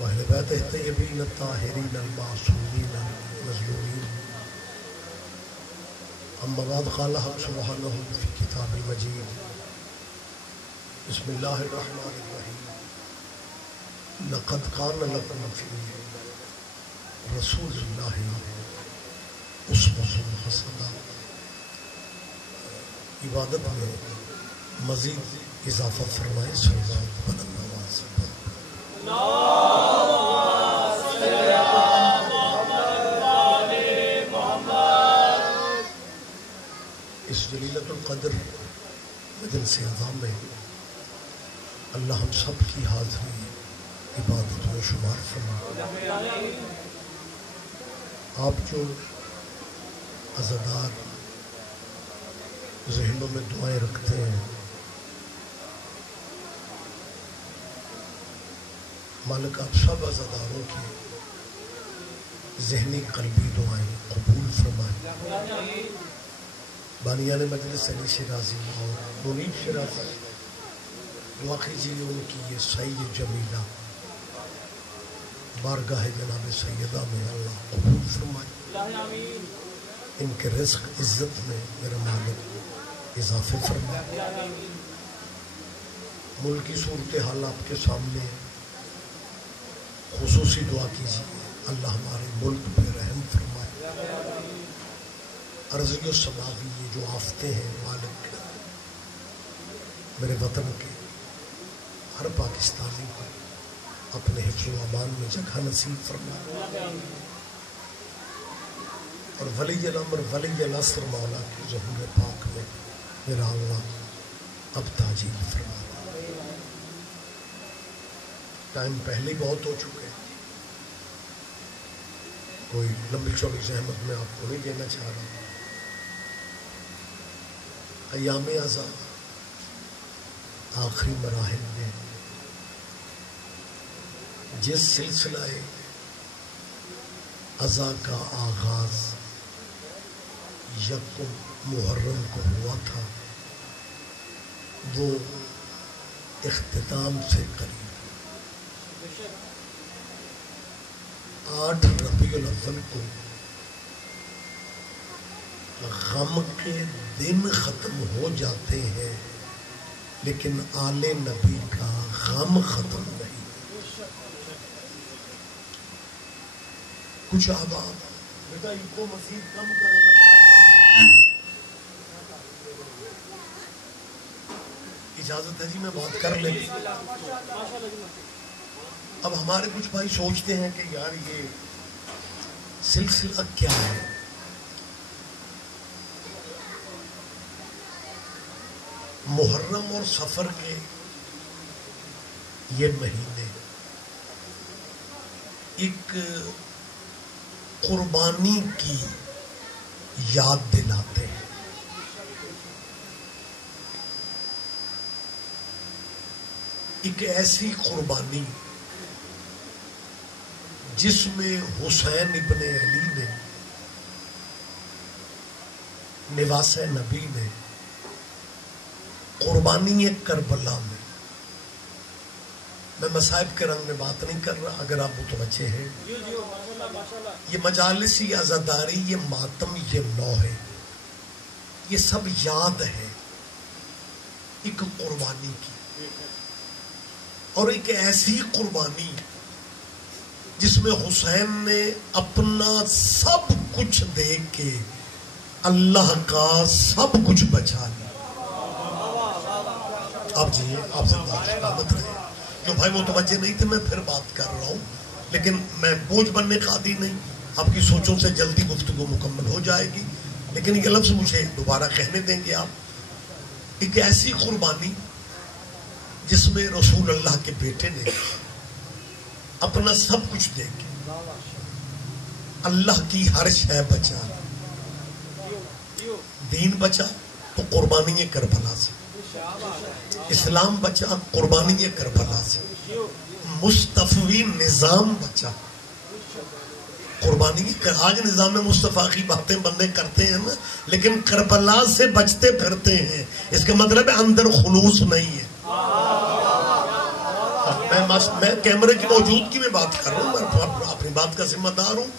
وأهل بيته الطيبين الطاهرين المعصومين المظلومين. أما بعد قال الله سبحانه في كتاب المجيد بسم الله الرحمن الرحيم لقد كان لكم في رسول الله أسوة حسنة. عبادت میں مزید اضافہ فرمائے سلوات بلند آواز پر. اس جلیلۃ القدر مجلس اعظام میں اللہ ہم سب کی حاضری عبادت میں شمار فرمائے. آپ جو عزادار ذہنوں میں دعائیں رکھتے ہیں، مالک آپ سب عزاداروں کی ذہنی قلبی دعائیں قبول فرمائیں. بانیان مجلس علی شرازی اور منیب شرازی دعا کیجیے ان کی یہ سعی جمیلہ بارگاہ جناب سیدہ میں اللہ قبول فرمائے. ان کے رزق عزت میں میرا مالک اضافے فرمائے. ملکی صورتحال آپ کے سامنے خصوصی دعا کیجیے اللہ ہمارے ملک پہ رحم فرمائے. عرضی و سماوی یہ جو آفتیں ہیں مالک میرے وطن کے ہر پاکستانی کو اپنے حفظ و امان میں جگہ نصیب فرمائے. اور ولی الامر ولی العصر مولا کی ظہور پاک میں میرا اللہ اب تاجیل فرمائے. ٹائم پہلے بہت ہو چکے ہیں، کوئی لمبی چوڑی زحمت میں آپ کو نہیں دینا چاہ رہا. ایام ازا آخری مراحل میں جس سلسلہ ازا کا آغاز یکم محرم کو ہوا تھا وہ اختتام سے قریب 8 ربیع الاول کو غم کے دن ختم ہو جاتے ہیں لیکن آل نبی کا غم ختم نہیں. کچھ احباب بیٹا ان کو مزید کم کریں. اجازت ہے جی میں بات کر لیں. اب ہمارے کچھ بھائی سوچتے ہیں کہ یار یہ سلسلہ کیا ہے. محرم اور سفر کے یہ مہینے ایک قربانی کی یاد دلاتے ہیں. ایک ایسی قربانی جس میں حسین ابن علی نے نواس نبی نے قربانی کربلا میں، میں مصائب کے رنگ میں بات نہیں کر رہا اگر آپ متوجہ ہیں، یہ مجالس، یہ عزاداری، یہ ماتم، یہ نوحے، یہ سب یاد ہے ایک قربانی کی. اور ایک ایسی قربانی جس میں حسین نے اپنا سب کچھ دے کے اللہ کا سب کچھ بچا لیا. آپ جی آپ سے سلامت رہے. جو بھائی متوجہ نہیں تھے میں پھر بات کر رہا ہوں، لیکن میں بوجھ بننے کا عادی نہیں. آپ کی سوچوں سے جلدی گفتگو مکمل ہو جائے گی، لیکن یہ لفظ مجھے دوبارہ کہنے دیں گے آپ. ایک ایسی قربانی جس میں رسول اللہ کے بیٹے نے اپنا سب کچھ دے کے اللہ کی ہر شے بچا. دین بچا تو قربانی کربلا سے، اسلام بچا قربانی کربلا سے، مصطفی نظام بچا قربانی. آج نظام مصطفیٰ کی باتیں بندے کرتے ہیں نا، لیکن کربلا سے بچتے پھرتے ہیں. اس کا مطلب ہے اندر خلوص نہیں ہے. میں کیمرے کی موجودگی میں بات کر رہا ہوں، میں اپنی بات کا ذمہ دار ہوں.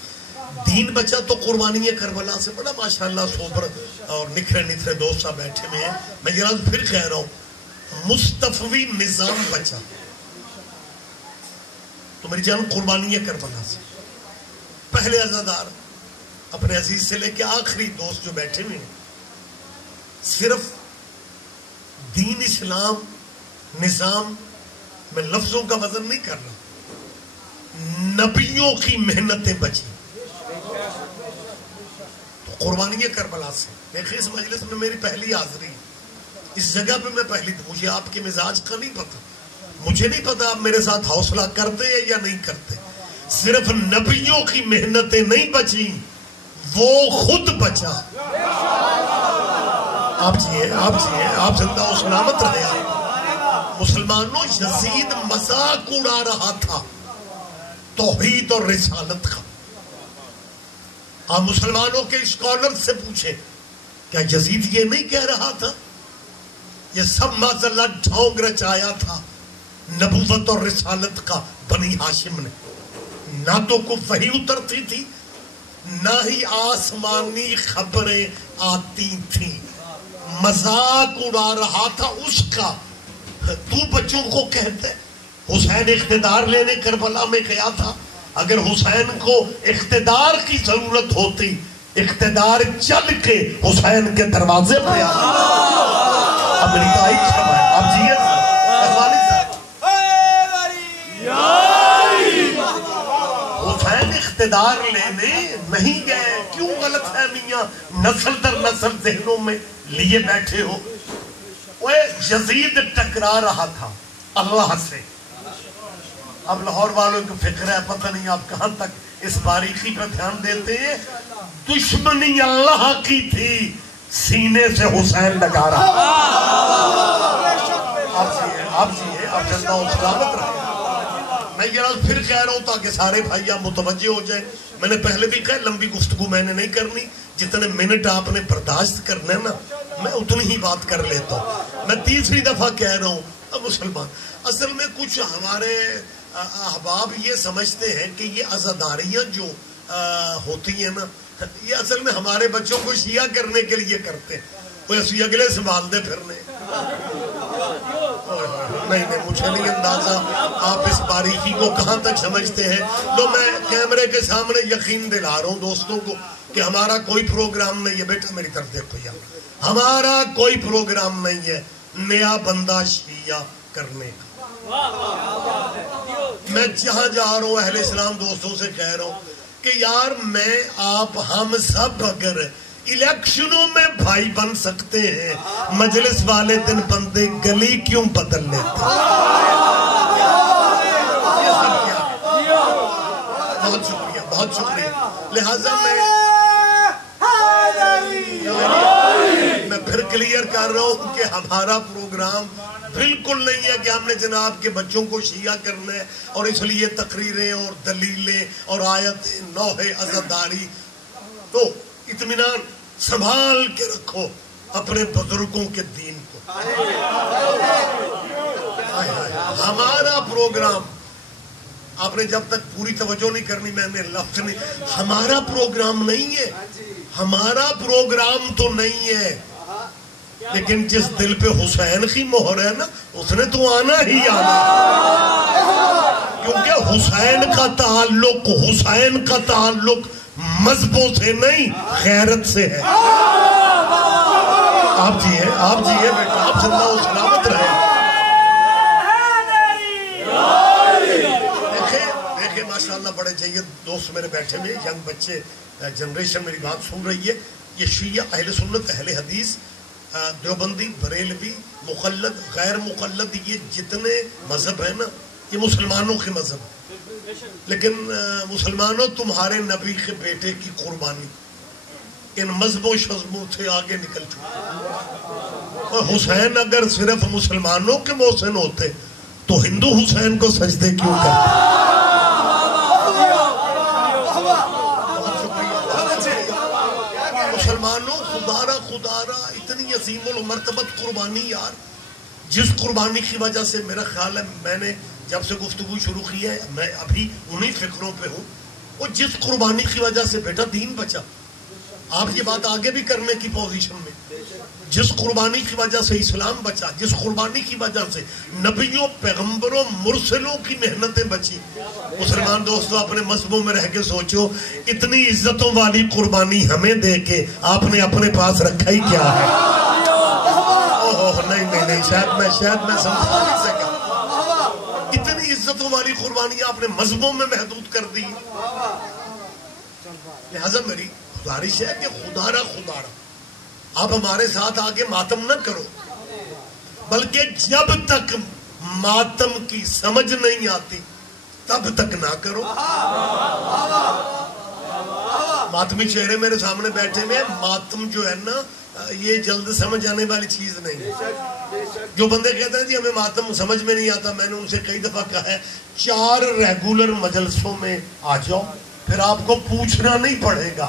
دین بچا تو قربانی کربلا سے بڑا ماشاءاللہ سوبر اور نکھرے نکھرے دوست صاحب بیٹھے ہوئے ہیں. میں جناب پھر کہہ رہا ہوں، مصطفی نظام بچا تو میری جان قربانی کربلا سے. پہلے عزادار اپنے عزیز سے لے کے آخری دوست جو بیٹھے ہوئے ہیں، صرف دین اسلام نظام میں لفظوں کا وزن نہیں کر رہا، نبیوں کی محنتیں بچی تو قربانی کربلا سے. دیکھیں اس مجلس میں میری پہلی حاضری، اس جگہ پہ میں پہلی، مجھے آپ کے مزاج کا نہیں پتا، مجھے نہیں پتا آپ میرے ساتھ حوصلہ کرتے ہیں یا نہیں کرتے. صرف نبیوں کی محنتیں نہیں بچی، وہ خود بچا. آپ جی آپ زندہ و سلامت رہے. مسلمانوں، یزید مذاق اڑا رہا تھا توحید اور رسالت کا. آپ مسلمانوں کے اسکالر سے پوچھیں، کیا یزید یہ نہیں کہہ رہا تھا یہ سب معذاللہ ڈھونگ رچایا تھا نبوت اور رسالت کا بنی ہاشم نے؟ نہ تو کوئی وحی اترتی تھی، نہ ہی آسمانی خبریں آتی تھیں. مذاق اڑا رہا تھا اس کا. تو بچوں کو کہتے حسین اقتدار لینے کربلا میں گیا تھا. اگر حسین کو اقتدار کی ضرورت ہوتی، اقتدار چل کے حسین کے دروازے پہ آتا. امریکہ ہی خبر ہے. آپ جیئے حسین اقتدار لینے نہیں گئے. کیوں غلط فہمیاں نسل در نسل ذہنوں میں لیے بیٹھے ہو؟ یزید ٹکرا رہا تھا اللہ سے. اب لاہور والوں کو فکر ہے، پتہ نہیں آپ کہاں تک اس باریکی پر دھیان دیتے ہیں. دشمنی اللہ کی تھی، سینے سے حسین لگا رہا. آپ جلدہ و سلامت رہے. میں یہ راز پھر کہہ رہا ہوں تاکہ سارے بھائی آپ متوجہ ہو جائیں. میں نے پہلے بھی کہا لمبی گفتگو میں نے نہیں کرنی، جتنے منٹ آپ نے برداشت کرنے نا میں اتنی ہی بات کر لیتا ہوں. میں تیسری دفعہ کہہ رہا ہوں مسلمان اصل میں کچھ ہمارے احباب یہ سمجھتے ہیں کہ یہ عزاداریاں جو ہوتی ہیں نا، یہ اصل میں ہمارے بچوں کو شیعہ کرنے کے لیے کرتے ہیں. کوئی اسی اگلے سنبھال دے پھرنے. نہیں مجھے نہیں اندازہ آپ اس باریکی کو کہاں تک سمجھتے ہیں. تو میں کیمرے کے سامنے یقین دلا رہا ہوں دوستوں کو کہ ہمارا کوئی پروگرام نہیں ہے. بیٹا میری طرف دیکھو یار، ہمارا کوئی پروگرام نہیں ہے نیا بندہ شیعہ کرنے کا. میں جہاں جا رہا ہوں اہل اسلام دوستوں سے کہہ رہا ہوں کہ یار میں آپ ہم سب اگر الیکشنوں میں بھائی بن سکتے ہیں، مجلس والے دن بندے گلی کیوں بدل لیتے ہیں؟ بہت شکریہ بہت شکریہ. لہذا میں پھر کلیئر کر رہا ہوں کہ ہمارا پروگرام بالکل نہیں ہے کہ ہم نے جناب کے بچوں کو شیعہ کرنا ہے اور اس لیے تقریریں اور دلیلیں اور آیتیں نوحے عزاداری. تو اطمینان سنبھال کے رکھو اپنے بزرگوں کے دین کو. ہمارا پروگرام آپ نے جب تک پوری توجہ نہیں کرنی میں نے لفظ نہیں، ہمارا پروگرام نہیں ہے. ہمارا پروگرام تو نہیں ہے، لیکن جس دل پہ حسین کی مہر ہے نا اس نے تو آنا ہی آنا. کیونکہ حسین کا تعلق مذہبوں سے نہیں غیرت سے ہے. آپ جی ہے بیٹا، آپ زندہ و سلامت رہے. دیکھیں ماشاءاللہ بڑے جید دوست میرے بیٹھے ہوئے، ینگ بچے، جنریشن میری بات سن رہی ہے. یہ شیعہ، اہل سنت، اہل حدیث، دیوبندی، بریلوی، مقلد، غیر مقلد، یہ جتنے مذہب ہیں نا یہ مسلمانوں کے مذہب ہیں. لیکن مسلمانوں تمہارے نبی کے بیٹے کی قربانی ان مذہبوں شذبوں سے آگے نکل چکی. اور حسین اگر صرف مسلمانوں کے محسن ہوتے تو ہندو حسین کو سجدے کیوں کرتے؟ مسلمانوں خدا را اتنی عظیم المرتبت قربانی یار جس قربانی کی وجہ سے میرا خیال ہے میں نے جب سے گفتگو شروع کی ہے میں ابھی انہی فکروں پہ ہوں، وہ جس قربانی کی وجہ سے بیٹا دین بچا، آپ یہ بات آگے بھی کرنے کی پوزیشن میں، جس قربانی کی وجہ سے اسلام بچا، جس قربانی کی وجہ سے نبیوں پیغمبروں مرسلوں کی محنتیں بچی. مسلمان دوستو اپنے مذہبوں میں رہ کے سوچو، اتنی عزتوں والی قربانی ہمیں دے کے آپ نے اپنے پاس رکھا ہی کیا ہے؟ نہیں شاید میں سمجھا نہیں سکا. اتنی عزتوں والی قربانی آپ نے مذہبوں میں محدود کر دی. لہذا میری گزارش ہے کہ خدا را آپ ہمارے ساتھ آگے ماتم نہ کرو، بلکہ جب تک ماتم کی سمجھ نہیں آتی تب تک نہ کرو. ماتمی چہرے میرے سامنے بیٹھے ہوئے، ماتم جو ہے نا یہ جلد سمجھ آنے والی چیز نہیں. جو بندے کہتے ہیں جی ہمیں ماتم سمجھ میں نہیں آتا، میں نے ان سے کئی دفعہ کہا ہے 4 ریگولر مجلسوں میں آ جاؤ، پھر آپ کو پوچھنا نہیں پڑے گا.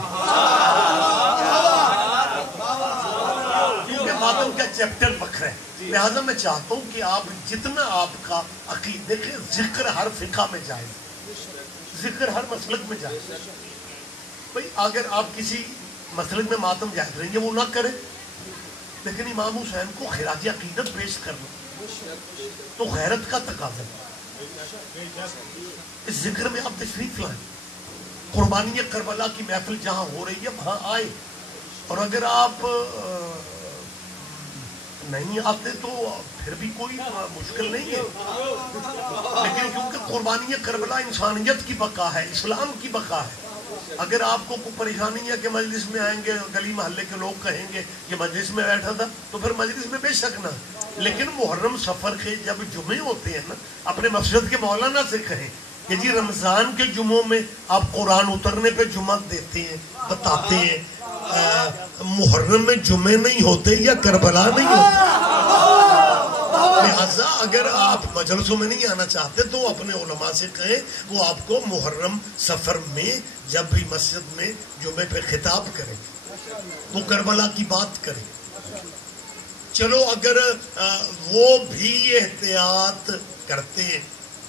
کیونکہ ماتم کا چیپٹر بکھرا ہے. لہذا میں چاہتا ہوں کہ آپ جتنا آپ کا عقید دیکھیں، ذکر ہر فقہ میں جائے، ذکر ہر مسلک میں جائے. بھئی اگر آپ کسی مسلک میں ماتم جائز رہیں گے وہ نہ کریں، لیکن امام حسین کو خراج عقیدت پیش کرنا تو غیرت کا تقاضا ہے. اس ذکر میں آپ تشریف لائیں، قربانی کربلا کی محفل جہاں ہو رہی ہے وہاں آئے، اور اگر آپ نہیں آتے تو پھر بھی کوئی مشکل نہیں ہے. لیکن کیونکہ قربانی کربلا انسانیت کی بقا ہے، اسلام کی بقا ہے. اگر آپ کو کوئی پریشانی ہے کہ مجلس میں آئیں گے گلی محلے کے لوگ کہیں گے یہ مجلس میں بیٹھا تھا، تو پھر مجلس میں بے شک نہ. لیکن محرم سفر کے جب جمعے ہوتے ہیں نا، اپنے مسجد کے مولانا سے کہیں کہ جی رمضان کے جمعوں میں آپ قرآن اترنے پہ جمعہ دیتے ہیں، بتاتے ہیں، محرم میں جمعے نہیں ہوتے یا کربلا نہیں ہوتے. لہذا اگر آپ مجلسوں میں نہیں آنا چاہتے تو اپنے علماء سے کہیں وہ آپ کو محرم سفر میں جب بھی مسجد میں جمعے پہ خطاب کریں، وہ کربلا کی بات کریں. چلو اگر وہ بھی احتیاط کرتے ہیں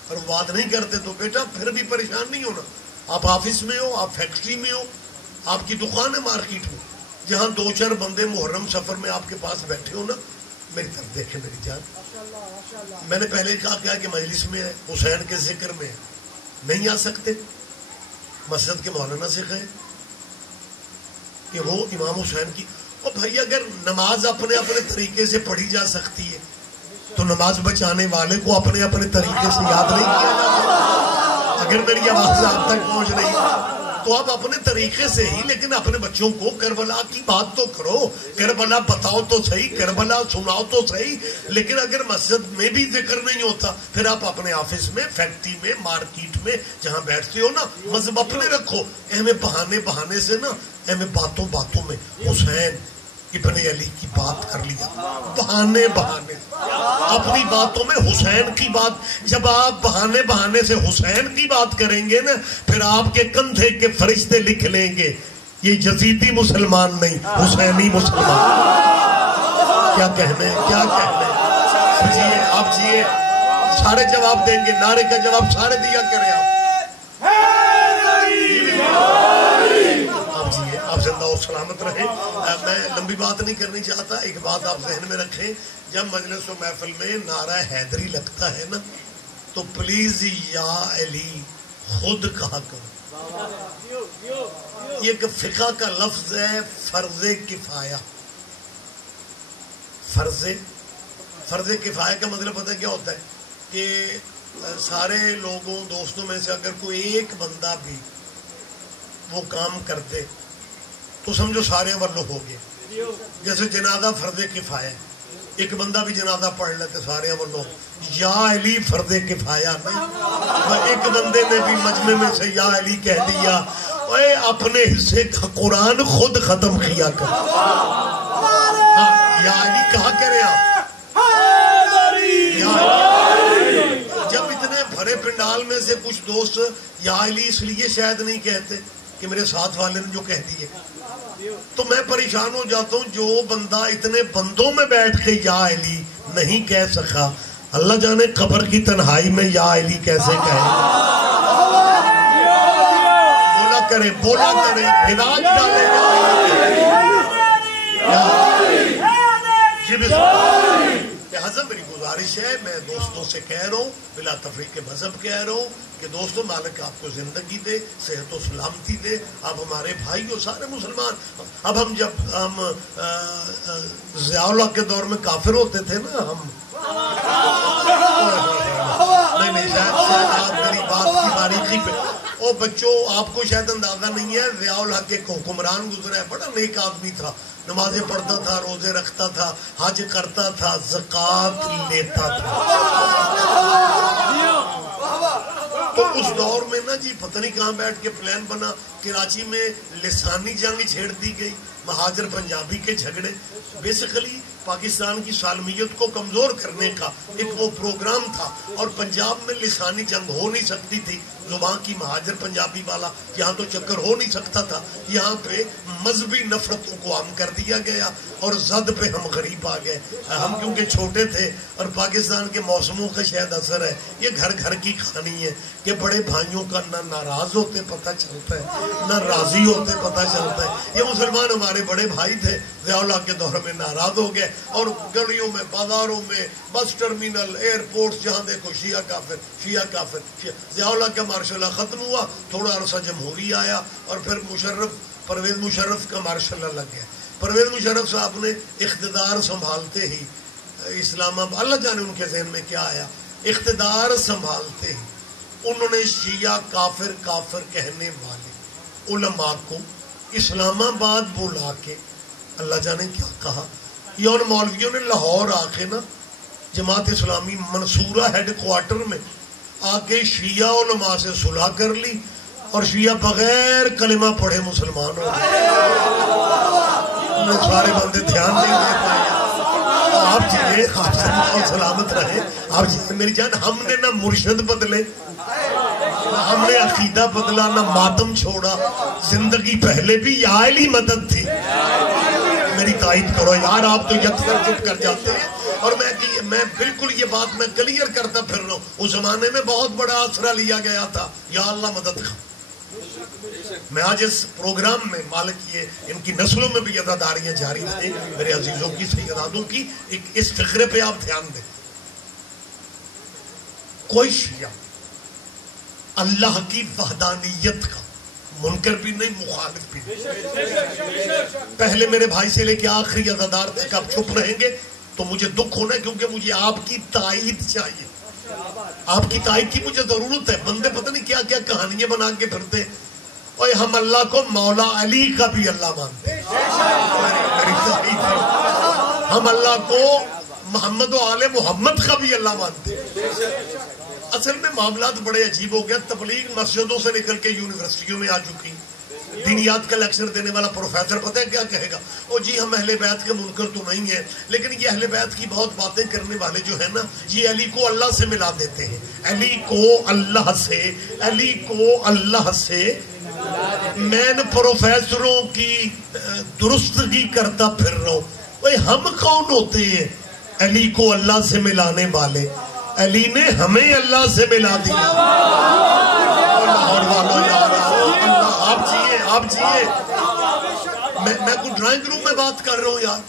اور بات نہیں کرتے تو بیٹا پھر بھی پریشان نہیں ہونا. آپ آفس میں ہو، آپ فیکٹری میں ہو، آپ کی دکان ہے مارکیٹ میں، جہاں 2-4 بندے محرم سفر میں آپ کے پاس بیٹھے ہو نا، میری طرف دیکھیں میری جان. میں نے پہلے کہا کہ مجلس میں ہے، حسین کے ذکر میں ہے، نہیں آ سکتے، مسجد کے مولانا سے کہیں کہ وہ امام حسین کی. اور بھائی اگر نماز اپنے اپنے طریقے سے پڑھی جا سکتی ہے تو نماز بچانے والے کو اپنے اپنے طریقے سے یاد نہیں کیا جاتا. اگر میری آواز آپ تک پہنچ رہی ہے تو آپ اپنے طریقے سے ہی، لیکن اپنے بچوں کو کربلا کی بات تو کرو، کربلا بتاؤ تو صحیح، کربلا سناؤ تو صحیح. لیکن اگر مسجد میں بھی ذکر نہیں ہوتا پھر آپ اپنے آفس میں، فیکٹری میں، مارکیٹ میں جہاں بیٹھتے ہو نا، مذہب اپنے رکھو. اہمیں بہانے سے نا، اہمیں باتوں میں حسین ابن علی کی بات کر لیا، بہانے اپنی باتوں میں حسین کی بات. جب آپ بہانے سے حسین کی بات کریں گے نا، پھر آپ کے کندھے کے فرشتے لکھ لیں گے یہ یزیدی مسلمان نہیں، حسینی مسلمان. کیا کہنے آپ جیے سارے جواب دیں گے، نعرے کا جواب سارے دیا کریں. آپ زندہ و سلامت رہیں. میں لمبی بات نہیں کرنی چاہتا، ایک بات آپ ذہن میں رکھیں، جب مجلس و محفل میں نعرہ حیدری لگتا ہے نا تو پلیز یا علی خود کہا کرو. یہ ایک فقہ کا لفظ ہے، فرض کفایہ. فرض کفایہ کا مطلب پتہ کیا ہوتا ہے کہ سارے لوگوں دوستوں میں سے اگر کوئی ایک بندہ بھی وہ کام کر دے تو سمجھو سارے ولو ہو گئے. جیسے جنازہ فرض کفایہ، ایک بندہ بھی جنازہ پڑھ لیتے سارے ولو. یا علی فرض کفایہ نہیں، ایک بندے نے بھی مجمع میں سے یا علی کہہ دیا، اے اپنے حصے کا قرآن خود ختم کیا کر. یا علی کہا کرے آپ. جب اتنے بھرے پنڈال میں سے کچھ دوست یا علی اس لیے شاید نہیں کہتے کہ میرے ساتھ والے نے جو کہہ دیے، تو میں پریشان ہو جاتا ہوں. جو بندہ اتنے بندوں میں بیٹھ کے یا علی نہیں کہہ سکا، اللہ جانے قبر کی تنہائی میں یا علی کیسے کہے. بولا کرے خراج ڈالے لہذا میری گزارش ہے، میں دوستوں سے کہہ رہا ہوں، بلا تفریق مذہب کہہ رہا ہوں کہ دوستوں مالک آپ کو زندگی دے، صحت و سلامتی دے. آپ ہمارے بھائی ہو، سارے مسلمان. اب ہم ضیاء اللہ کے دور میں کافر ہوتے تھے نا، ہم نہیں شاید آپ میری بات کی باریکی پہ. او بچوں، آپ کو شاید اندازہ نہیں ہے، ضیاء الحق ایک حکمران گزرا ہے، بڑا نیک آدمی تھا، نمازیں پڑھتا تھا، روزے رکھتا تھا، حج کرتا تھا، زکوٰۃ لیتا تھا. تو اس دور میں نا جی پتہ نہیں کہاں بیٹھ کے پلان بنا، کراچی میں لسانی جنگ چھیڑ دی گئی، مہاجر پنجابی کے جھگڑے. بیسیکلی پاکستان کی سالمیت کو کمزور کرنے کا ایک وہ پروگرام تھا، اور پنجاب میں لسانی جنگ ہو نہیں سکتی تھی، زبان کی مہاجر پنجابی والا یہاں تو چکر ہو نہیں سکتا تھا. یہاں پہ مذہبی نفرتوں کو عام کر دیا گیا اور زد پہ ہم غریب آ گئے. ہم کیونکہ چھوٹے تھے اور پاکستان کے موسموں کا شاید اثر ہے، یہ گھر گھر کی کہانی ہے کہ بڑے بھائیوں کا نہ ناراض ہوتے پتہ چلتا ہے، نہ راضی ہوتے پتہ چلتا ہے. یہ مسلمان ہمارے بڑے بھائی تھے، ضیاء اللہ کے دور میں ناراض ہو گئے، اور گلیوں میں، بازاروں میں، بس ٹرمینل، ایئرپورٹس، جہاں دیکھو شیعہ کافر، شیعہ کافر. ضیاء اللہ کا مارشل لا ختم ہوا، تھوڑا عرصہ جمہوری آیا، اور پھر پرویز مشرف کا مارشل لا لگ گیا. پرویز مشرف صاحب نے اقتدار سنبھالتے ہی اسلام آباد، اللہ جانے ان کے ذہن میں کیا آیا، اقتدار سنبھالتے ہی انہوں نے شیعہ کافر کافر کہنے والے علماء کو اسلام آباد بلا کے اللہ جانے کیا کہا. یہ ان مولویوں نے لاہور آ کے نا جماعت اسلامی منصورہ ہیڈ کوارٹر میں آ کے شیعہ علماء سے صلح کر لی، اور شیعہ بغیر کلمہ پڑھے مسلمان ہو گئے. سارے بندے دھیان نہیں دے پائے. آپ جیے، آپ سلامت رہے. آپ جیے میری جان، ہم نے نہ مرشد بدلے، ہم نے عقیدہ بدلا، نہ ماتم چھوڑا. زندگی پہلے بھی یا علی مدد تھی. میری تائید کرو یار، آپ تو یکسر چپ کر جاتے ہیں. اور میں بالکل یہ بات میں کلیئر کرتا پھر رہا ہوں، اس زمانے میں بہت بڑا آسرا لیا گیا تھا، یا اللہ مدد کا. میں آج اس پروگرام میں مالک یہ ان کی نسلوں میں بھی عزاداریاں جاری رہیں میرے عزیزوں کی، سیدادوں کی. اس فقرے پہ آپ دھیان دیں. کوئی شیعہ اللہ کی وحدانیت کا منکر بھی نہیں، مخالف بھی نہیں. پہلے میرے بھائی سے لے کے آخری عزادار تک آپ چپ رہیں گے تو مجھے دکھ ہونا ہے، کیونکہ مجھے آپ کی تائید چاہیے. آپ کی تائید کی مجھے ضرورت ہے. بندے پتہ نہیں کیا کیا کہانیاں بنا کے پھرتے. اور ہم اللہ کو مولا علی کا بھی اللہ مانتے ہیں. ہم اللہ کو محمد و آل محمد کا بھی اللہ مانتے ہیں. اصل میں معاملات بڑے عجیب ہو گیا. تبلیغ مسجدوں سے نکل کے یونیورسٹیوں میں آ چکی. دینیات کا لیکچر دینے والا پروفیسر پتہ ہے کیا کہے گا؟ او جی ہم اہل بیت کے منکر تو نہیں ہیں، لیکن یہ اہل بیت کی بہت باتیں کرنے والے جو ہیں نا، یہ علی کو اللہ سے ملا دیتے ہیں. علی کو اللہ سے، علی کو اللہ سے. میں نے پروفیسروں کی درستگی کرتا پھر رہا ہوں. بھئی ہم کون ہوتے ہیں علی کو اللہ سے ملانے والے؟ علی نے ہمیں اللہ سے ملا دیا. آپ جیئے، آپ جیئے. میں کوئی ڈرائنگ روم میں بات کر رہا ہوں یار.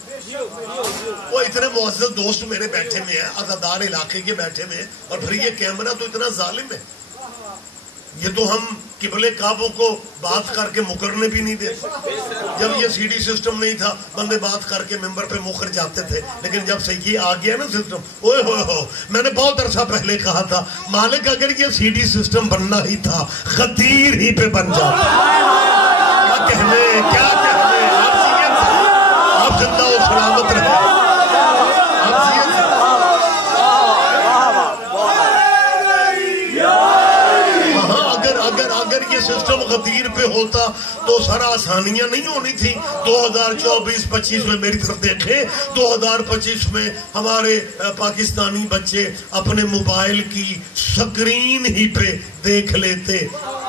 وہ اتنے معزز دوست میرے بیٹھے میں ہیں، عزادار علاقے کے بیٹھے میں ہیں، اور پھر یہ کیمرہ تو اتنا ظالم ہے. یہ تو ہم قبلے کعبوں کو بات کر کے مکرنے بھی نہیں دیتے. جب یہ سی ڈی سسٹم نہیں تھا بندے بات کر کے ممبر پہ مکر جاتے تھے، لیکن جب سے یہ آ گیا نا سسٹم، اوہ ہو میں نے بہت عرصہ پہلے کہا تھا مالک اگر یہ سی ڈی سسٹم بننا ہی تھا غدیر ہی پہ بن جاتا. کیا کہنے، کیا کہنے. آپ زندہ و سلامت رہے. اگر یہ سسٹم غدیر پہ ہوتا تو سارا آسانیاں نہیں ہونی تھی. 2024-25 میں میری طرف دیکھیں، 2025 میں ہمارے پاکستانی بچے اپنے موبائل کی سکرین ہی پہ دیکھ لیتے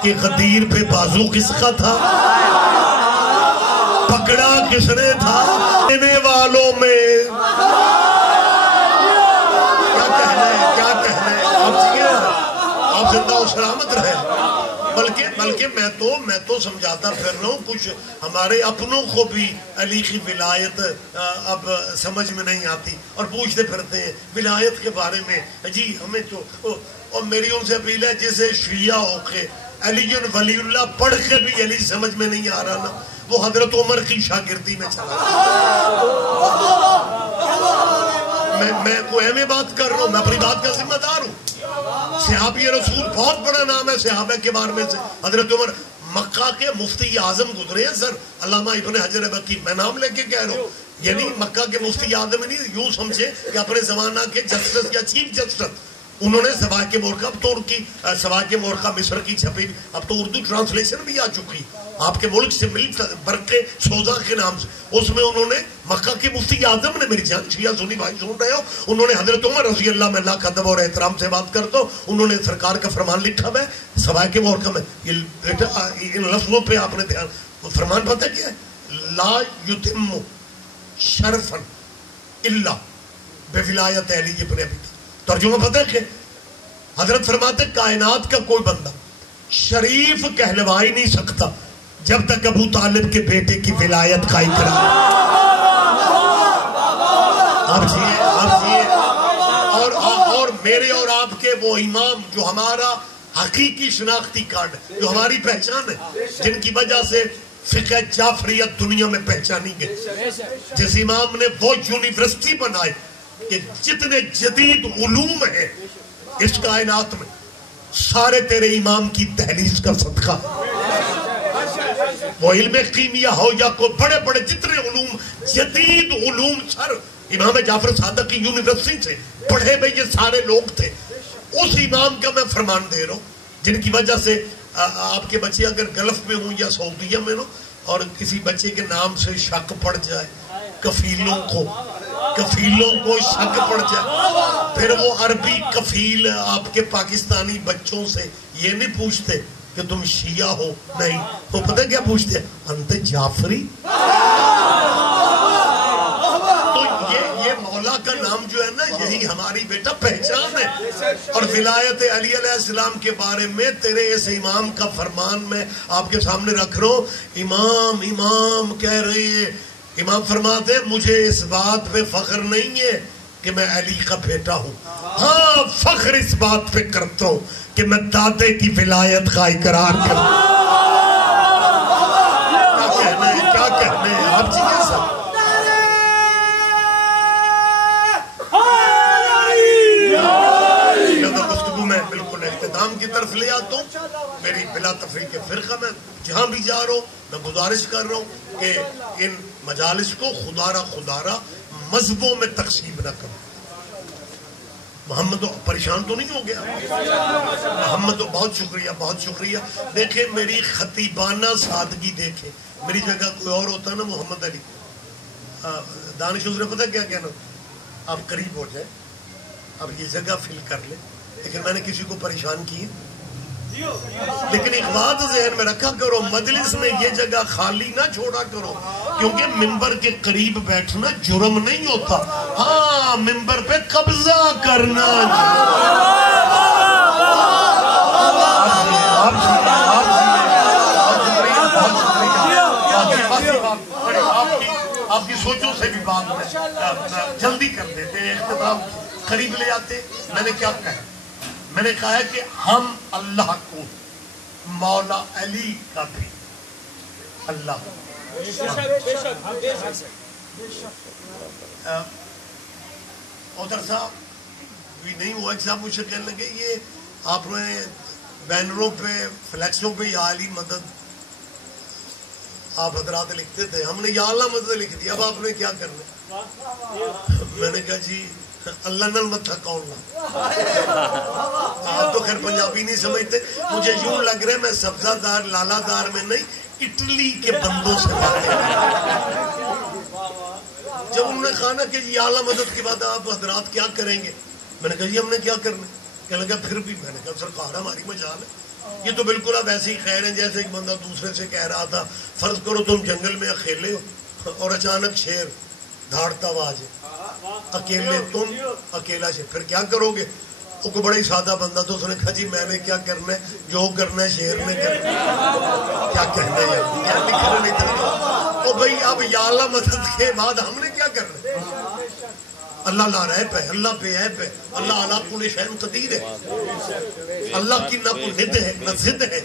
کہ غدیر پہ بازو کس کا تھا، پکڑا کس نے تھا. دینے والوں میں آپ زندہ و سلامت رہے. بلکہ میں تو سمجھاتا پھر رہا ہوں, کچھ ہمارے اپنوں کو بھی علی کی ولایت اب سمجھ میں نہیں آتی اور پوچھتے پھرتے ہیں ولایت کے بارے میں. جی ہمیں تو, اور میری ان سے اپیل ہے جسے شیعہ ہو کے علی ولی اللہ پڑھ کے بھی علی سمجھ میں نہیں آ رہا نا, وہ حضرت عمر کی شاگردی میں چلا. میں کوئی اہم بات کر رہا ہوں, میں اپنی بات کا ذمہ دار ہوں. صحابی رسول بہت بڑا نام ہے صحابہ کے بارے میں سے. حضرت عمر مکہ کے مفتی اعظم گزرے ہیں سر, علامہ ابن حجر بکی, میں نام لے کے کہہ رہا ہوں. یعنی مکہ کے مفتی اعظم نہیں, یوں سمجھے کہ اپنے زمانہ کے جسٹس یا چیف جسٹس, انہوں نے سوائے کے مورخہ, اب تو ان کی سوائے کے مورخہ مصر کی چھپی, اب تو اردو ٹرانسلیشن بھی آ چکی آپ کے ملک سے مل برق سوزا کے نام سے. اس میں انہوں نے مکہ کے مفتی اعظم نے, میری جان شیعہ سنی بھائی سن رہے ہو, انہوں نے حضرت عمر رضی اللہ میں لاکھ ادب اور احترام سے بات کرتا ہوں, انہوں نے سرکار کا فرمان لکھا ہوا ہے سوائے کے مورخہ میں. ان لفظوں پہ آپ نے دھیان, فرمان پتہ کیا ہے؟ لا یتم شرفا الا بولایت علی ابن ابی طالب. ترجمہ پتہ ہے کہ حضرت فرماتے کائنات کا کوئی بندہ شریف کہلوا ہی نہیں سکتا جب تک ابو طالب کے بیٹے کی ولایت کا اقرار. اور میرے اور آپ کے وہ امام جو ہمارا حقیقی شناختی کارڈ ہے, جو ہماری پہچان ہے, جن کی وجہ سے فقہ جعفریت دنیا میں پہچانی گئی, جس امام نے وہ یونیورسٹی بنائے کہ جتنے جدید علوم ہیں اس کائنات میں سارے تیرے امام کی تحریز کا صدقہ. وہ علم کیمیا ہو یا کوئی بڑے بڑے جتنے علوم, جدید علوم, سر امام جعفر صادق کی یونیورسٹی سے پڑھے ہوئے یہ سارے لوگ تھے. اس امام کا میں فرمان دے رہا ہوں جن کی وجہ سے آپ کے بچے اگر گلف میں ہوں یا سعودیہ میں ہوں اور کسی بچے کے نام سے شک پڑ جائے, کفیلوں کو شک پڑ جائے, پھر وہ عربی کفیل آپ کے پاکستانی بچوں سے یہ نہیں پوچھتے کہ تم شیعہ ہو, نہیں, وہ پتہ کیا پوچھتے ہیں, انت جعفری. تو یہ مولا کا نام جو ہے نا, یہی ہماری بیٹا پہچان ہے. اور ولایت علی علیہ السلام کے بارے میں تیرے اس امام کا فرمان میں آپ کے سامنے رکھ رہا ہوں. امام کہہ رہے ہیں, امام فرماتے ہیں مجھے اس بات پہ فخر نہیں ہے کہ میں علی کا بیٹا ہوں, ہاں فخر اس بات پہ کرتا ہوں کہ میں دادے کی ولایت کا اقرار کروں. کیا کہنے ہیں آپ جی یہ سب. گفتگو میں بالکل اختتام کی طرف لے آتا ہوں. میری بلا تفریق کے فرقہ میں جہاں بھی جا رہا ہوں میں گزارش کر رہا ہوں کہ ان مجالس کو خدارہ مذہبوں میں تقسیم نہ کرو. محمد پریشان تو نہیں ہو گیا؟ محمد بہت شکریہ. دیکھیں میری خطیبانہ سادگی دیکھیں, میری جگہ کوئی اور ہوتا نا محمد علی دانش نے پتہ کیا کہنا, آپ قریب ہو جائیں, اب یہ جگہ فل کر لیں, لیکن میں نے کسی کو پریشان کی ہے. لیکن ایک بات ذہن میں رکھا کرو, مجلس میں یہ جگہ خالی نہ چھوڑا کرو, کیونکہ ممبر کے قریب بیٹھنا جرم نہیں ہوتا, ہاں ممبر پہ قبضہ کرنا. آپ کی سوچوں سے بھی بات میں جلدی کر دیتے, اختتام قریب لے آتے. میں نے کیا کہا, میں نے کہا ہے کہ ہم اللہ کو مولا علی کا بھی اللہ اوتر صاحب بھی نہیں ہوا کہ صاحب مجھے کہنے لگے یہ آپ نے بینروں پہ فلیکسوں پہ یا علی مدد آپ حضرات لکھتے تھے, ہم نے یا اللہ مدد لکھ دی, اب آپ نے کیا کرنا. میں نے کہا جی اللہ نل متھا کون لا, آپ تو خیر پنجابی نہیں سمجھتے, مجھے یوں لگ رہا ہے میں سبزہ دار لالا دار میں نہیں اٹلی کے بندوں سے باتیں. جب انہوں نے کہا نا کہ جی اعلیٰ مدد کے بعد آپ حضرات کیا کریں گے, میں نے کہا جی ہم نے کیا کرنا, کہنے لگا پھر بھی. میں نے کہا سرکار ہماری مجال ہے, یہ تو بالکل اب ایسے ہی خیر ہیں جیسے ایک بندہ دوسرے سے کہہ رہا تھا, فرض کرو تم جنگل میں اکیلے ہو اور اچانک شیر دھاڑتا ہوا آ جائے, اکیلے تم اکیلا شیر, پھر کیا کرو گے؟ وہ کوئی بڑا ہی سادہ بندہ تو اس نے کہا جی میں نے کیا کرنا ہے، جو کرنا ہے شیر نے کرنا ہے، کیا کہنا ہے کیا لکھنا نہیں کرنا. او بھائی اب یا اللہ مدد کے بعد ہم نے کیا کرنا ہے؟ اللہ لا رہے پہ، اللہ بے عیب ہے، اللہ علی کل شیء قدیر ہے. اللہ کی نہ کوئی ند ہے نہ ضد ہے،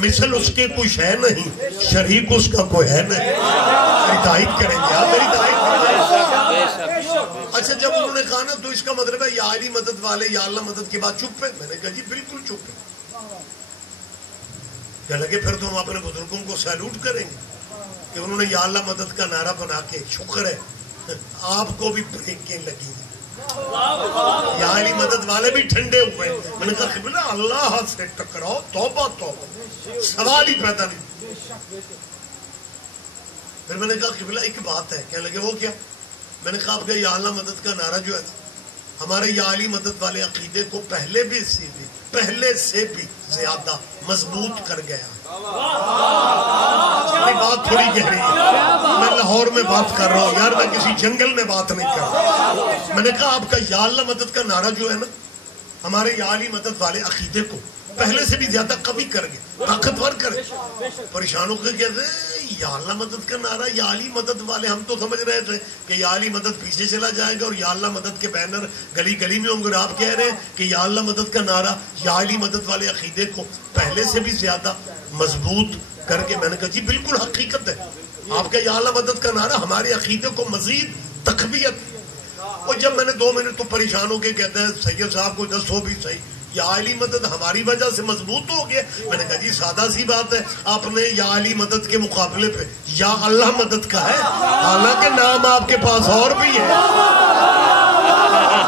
مثل اس کے کوئی شے نہیں، شریک اس کا کوئی ہے نہیں. میری تائید کریں گے آپ، میری تائید کریں گے. اچھا جب انہوں نے کہا نا تو اس کا مطلب ہے یا علی مدد والے یا اللہ مدد کے بعد چپ ہے. میں نے کہا جی بالکل چپ ہے. کہنے لگے پھر تو ہم اپنے بزرگوں کو سیلوٹ کریں گے کہ انہوں نے یا اللہ مدد کا نعرہ بنا کے، شکر ہے آپ کو بھی بریکیں لگی، یا علی مدد والے بھی ٹھنڈے ہوئے. میں نے کہا قبلہ اللہ سے ٹکراؤ، توبہ توبہ، سوال ہی پیدا نہیں. پھر میں نے کہا قبلہ ایک بات ہے. کہنے لگے وہ کیا؟ میں نے کہا آپ کا یا اللہ مدد کا نعرہ جو ہے ہمارے یا علی مدد والے عقیدے کو پہلے سے بھی زیادہ مضبوط کر گیا. بات تھوڑی گہری ہے، میں لاہور میں بات کر رہا ہوں یار، میں کسی جنگل میں بات نہیں کر رہا. میں نے کہا آپ کا یا اللہ مدد کا نعرہ جو ہے نا ہمارے یا علی مدد والے عقیدے کو پہلے سے بھی زیادہ قوی کر گئے، طاقتور کر گئے. پریشانوں کے کہتے ہیں یا اللہ مدد کا نعرہ، یا علی مدد والے، ہم تو سمجھ رہے تھے کہ یا علی مدد پیچھے چلا جائے گا اور یا اللہ مدد کے بینر گلی گلی میں ہوں گے. آپ کہہ رہے ہیں کہ یا اللہ مدد کا نعرہ یا علی مدد والے عقیدے کو پہلے سے بھی زیادہ مضبوط کر کے. میں نے کہا جی بالکل حقیقت ہے، آپ کا یا اللہ مدد کا نعرہ ہمارے عقیدے کو مزید تقویت. اور جب میں نے 2 منٹ تو پریشان ہو کے کہتے ہیں سید صاحب کو دسو بھی صحیح، یا علی مدد ہماری وجہ سے مضبوط ہو گیا. میں نے کہا جی سادہ سی بات ہے، آپ نے یا علی مدد کے مقابلے پہ یا اللہ مدد کا ہے، حالانکہ نام آپ کے پاس اور بھی ہے.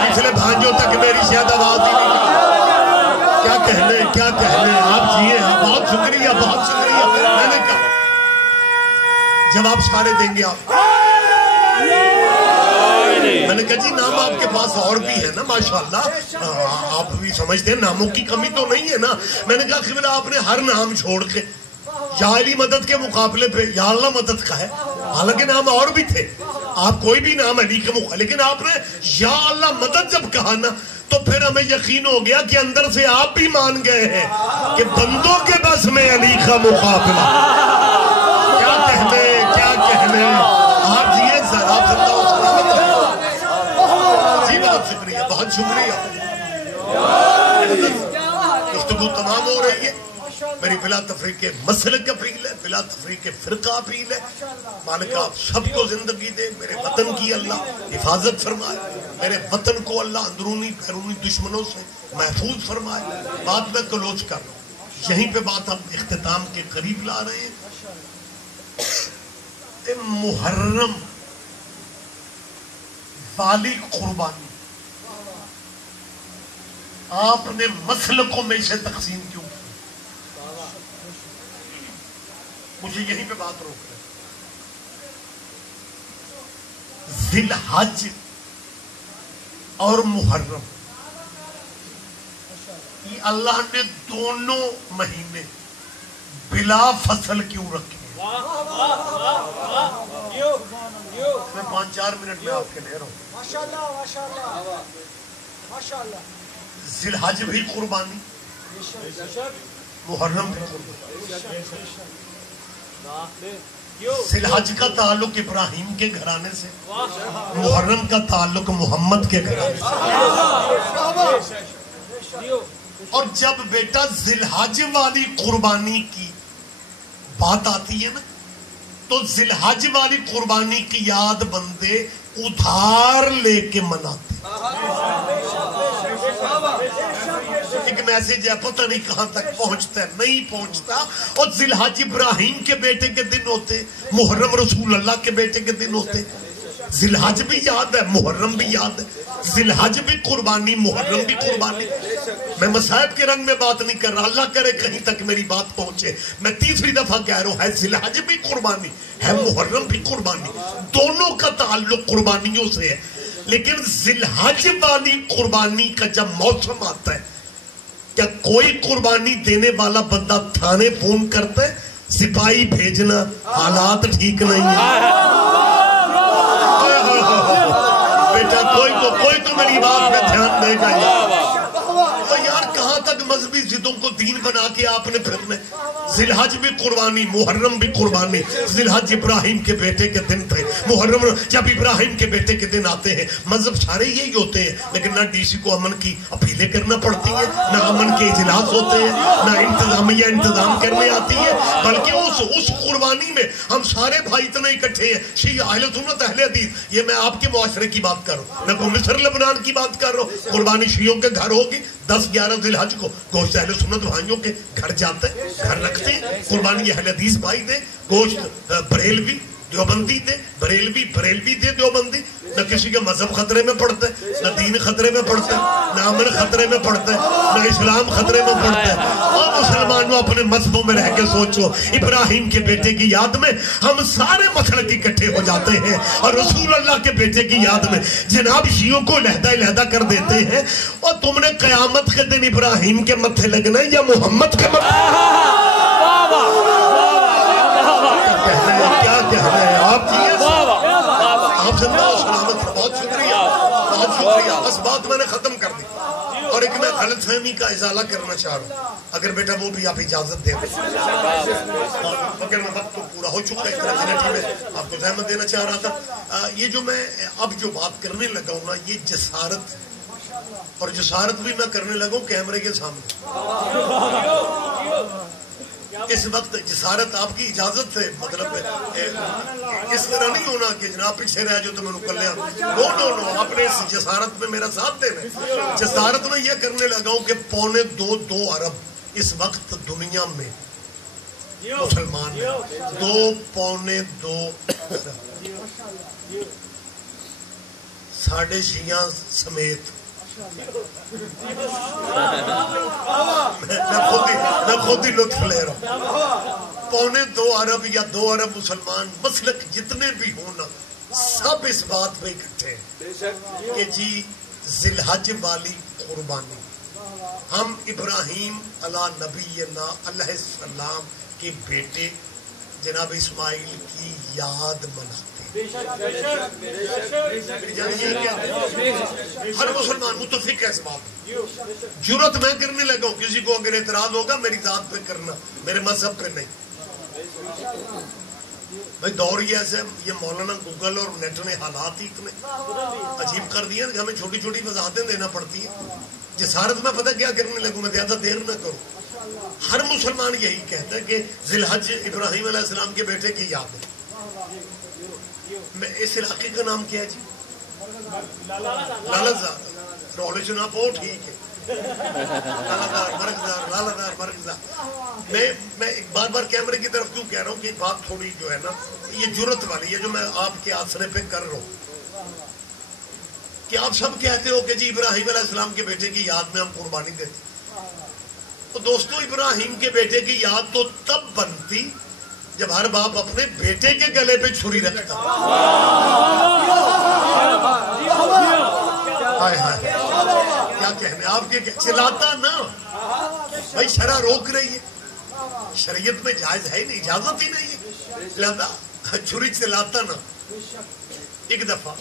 پچھلے بھانجوں تک میری شاید آواز ہی نہیں. کیا کہنے آپ جیے ہیں. بہت شکریہ بہت شکریہ. میں نے کہا جواب سارے دیں گے آپ. میں نے کہا جی نام آپ کے پاس اور بھی ہے نا ماشاءاللہ، آپ بھی سمجھتے ہیں ناموں کی کمی تو نہیں ہے نا. میں نے کہا قبلہ آپ نے ہر نام چھوڑ کے یا علی مدد کے مقابلے پہ یا اللہ مدد کا ہے، حالانکہ نام اور بھی تھے. آپ کوئی بھی نام علی کے مقابلے، لیکن آپ نے یا اللہ مدد جب کہا نا تو پھر ہمیں یقین ہو گیا کہ اندر سے آپ بھی مان گئے ہیں کہ بندوں کے بس میں علی کا مقابلہ. کیا کہنے آپ جیے سر، آپ زندہ ہو سلامت رہے. جی بہت شکریہ بہت شکریہ. گفتگو تمام ہو رہی ہے. میری بلا تفریق کے مسلک اپیل ہے، بلا تفریق کے فرقہ اپیل ہے. مالک آپ سب کو زندگی دے، میرے وطن کی اللہ حفاظت فرمائے، میرے وطن کو اللہ اندرونی بیرونی دشمنوں سے محفوظ فرمائے. بات میں کلوچ کر رہا ہوں، یہیں پہ بات ہم اختتام کے قریب لا رہے ہیں. محرم والی قربانی آپ نے مسلکوں میں اسے تقسیم کیوں؟ مجھے یہیں پہ بات روک رہے. ذی الحج اور محرم یہ اللہ نے دونوں مہینے بلا فصل کیوں رکھے؟ میں 5-4 منٹ میں آپ کے لے رہا ہوں. ذی الحج بھی قربانی، محرم بھی قربانی. ذی الحج کا تعلق ابراہیم کے گھرانے سے، محرم کا تعلق محمد کے گھرانے سے. اور جب بیٹا ذی الحج والی قربانی کی بات آتی ہے نا تو ذی الحج والی قربانی کی یاد بندے ادھار لے کے مناتے. ایک میسج ہے پتہ نہیں کہاں تک پہنچتا ہے، نہیں پہنچتا. اور ذی الحج ابراہیم کے بیٹے کے دن ہوتے، محرم رسول اللہ کے بیٹے کے دن ہوتے. ذی الحج بھی یاد ہے، محرم بھی یاد ہے. ذی الحج بھی قربانی، محرم بھی قربانی. میں مصائب کے رنگ میں بات نہیں کر رہا، اللہ کرے کہیں تک میری بات پہنچے. میں تیسری دفعہ کہہ رہا ہوں، ہے ذی الحج بھی قربانی ہے، محرم بھی قربانی. دونوں کا تعلق قربانیوں سے ہے. لیکن ذی الحج والی قربانی کا جب موسم آتا ہے، کیا کوئی قربانی دینے والا بندہ تھانے فون کرتا ہے سپاہی بھیجنا حالات ٹھیک نہیں ہے؟ بیٹا کوئی تو میری بات پہ دھیان دے گا. یار کہاں تک مذہبی ضدوں کو دین بنا کے آپ نے پھرنا ہے؟ ذی الحج بھی قربانی، محرم بھی قربانی. ذی الحج ابراہیم کے بیٹے کے دن تھے، محرم جب ابراہیم کے بیٹے کے دن آتے ہیں. مذہب سارے یہی ہوتے ہیں، لیکن نہ ڈی سی کو امن کی اپیلیں کرنا پڑتی ہیں، نہ امن کے اجلاس ہوتے ہیں، نہ انتظامیہ انتظام کرنے آتی ہے، بلکہ اس قربانی میں ہم سارے بھائی اتنے اکٹھے ہیں. شیعہ اہل سنت اہل حدیث، یہ میں آپ کے معاشرے کی بات کر رہا ہوں، میں کوئی مصر لبنان کی بات کر رہا ہوں. قربانی شیعوں کے گھر ہوگی 10-11 ذی الحج کو، گوشت اہل سنت بھائیوں کے گھر جاتا ہے، گھر رکھتے ہیں. قربانی اہل حدیث بھائی دے، گوشت بریلوی دیوبندی دے، بریلوی دے دیوبندی. نہ کسی کا مذہب خطرے میں پڑتا ہے، نہ دین خطرے میں پڑتا ہے، نہ امن خطرے میں پڑتا ہے، نہ اسلام خطرے میں پڑتا ہے. اور مسلمانوں اپنے مذہبوں میں رہ کے سوچو، ابراہیم کے بیٹے کی یاد میں ہم سارے مسلک اکٹھے ہو جاتے ہیں، اور رسول اللہ کے بیٹے کی یاد میں جناب شیعوں کو علیحدہ کر دیتے ہیں. اور تم نے قیامت کے دن ابراہیم کے متھے لگنا ہے یا محمد کے متھے؟ کیا کہنا ہے آپ کی؟ آپ زندہ و سلامت. بہت شکریہ. بس بات میں نے ختم کر دی. اور ایک میں غلط فہمی کا ازالہ کرنا چاہ رہا ہوں، اگر بیٹا وہ بھی آپ اجازت دیں. مگر میں وقت تو پورا ہو چکا ہے، اس طرح میں آپ کو زحمت دینا چاہ رہا تھا. یہ جو میں اب جو بات کرنے لگا ہوں نا، یہ جسارت، اور جسارت بھی میں کرنے لگا ہوں کیمرے کے سامنے. اس وقت جسارت آپ کی اجازت ہے، مطلب اس طرح نہیں ہونا کہ جناب پیچھے رہ جو تو میں نکل لیا. نو اپنے اس جسارت میں میرا ساتھ دینا. جسارت میں یہ کرنے لگا ہوں کہ 2.2 ارب اس وقت دنیا میں مسلمان ہیں. 2.2 ارب ساڑھے شیعہ سمیت. میں خود ہی لطف لے رہا ہوں. 2.2 ارب یا 2 ارب مسلمان مسلک جتنے بھی ہونا، سب اس بات پہ اکٹھے ہیں کہ جی ذی الحج والی قربانی ہم ابراہیم علیہ نبینا علیہ السلام کے بیٹے جناب اسماعیل کی یاد مناتے. ہر مسلمان متفق ہے اس بات. جرت میں کرنے لگا ہوں، کسی کو اگر اعتراض ہوگا میری ذات پہ کرنا، میرے مذہب پہ نہیں. بھائی دور یہ ایسے، یہ مولانا گوگل اور نیٹ نے حالات ہی اتنے عجیب کر دیے کہ ہمیں چھوٹی چھوٹی وضاحتیں دینا پڑتی ہیں. جسارت میں پتہ کیا کرنے لگوں، میں زیادہ دیر نہ کروں. ہر مسلمان یہی کہتا ہے کہ ذی الحج ابراہیم علیہ السلام کے بیٹے کی یاد ہے. میں اس علاقے کا نام کیا ہے جی؟ لالزار. رولے جناب ہو ٹھیک ہے، لالزار مرغزار. میں بار بار کیمرے کی طرف کیوں کہہ رہا ہوں کہ بات تھوڑی جو ہے نا یہ جرت والی ہے جو میں آپ کے آسرے پہ کر رہا ہوں کہ آپ سب کہتے ہو کہ جی ابراہیم علیہ السلام کے بیٹے کی یاد میں ہم قربانی دیتے. تو دوستو ابراہیم کے بیٹے کی یاد تو تب بنتی جب ہر باپ اپنے بیٹے کے گلے پہ چھری رکھتا. کیا کہنے آپ کے چلاتا نا بھائی، شرع روک رہی ہے، شریعت میں جائز ہے نہیں، اجازت ہی نہیں ہے. لہذا چھری چلاتا نا ایک دفعہ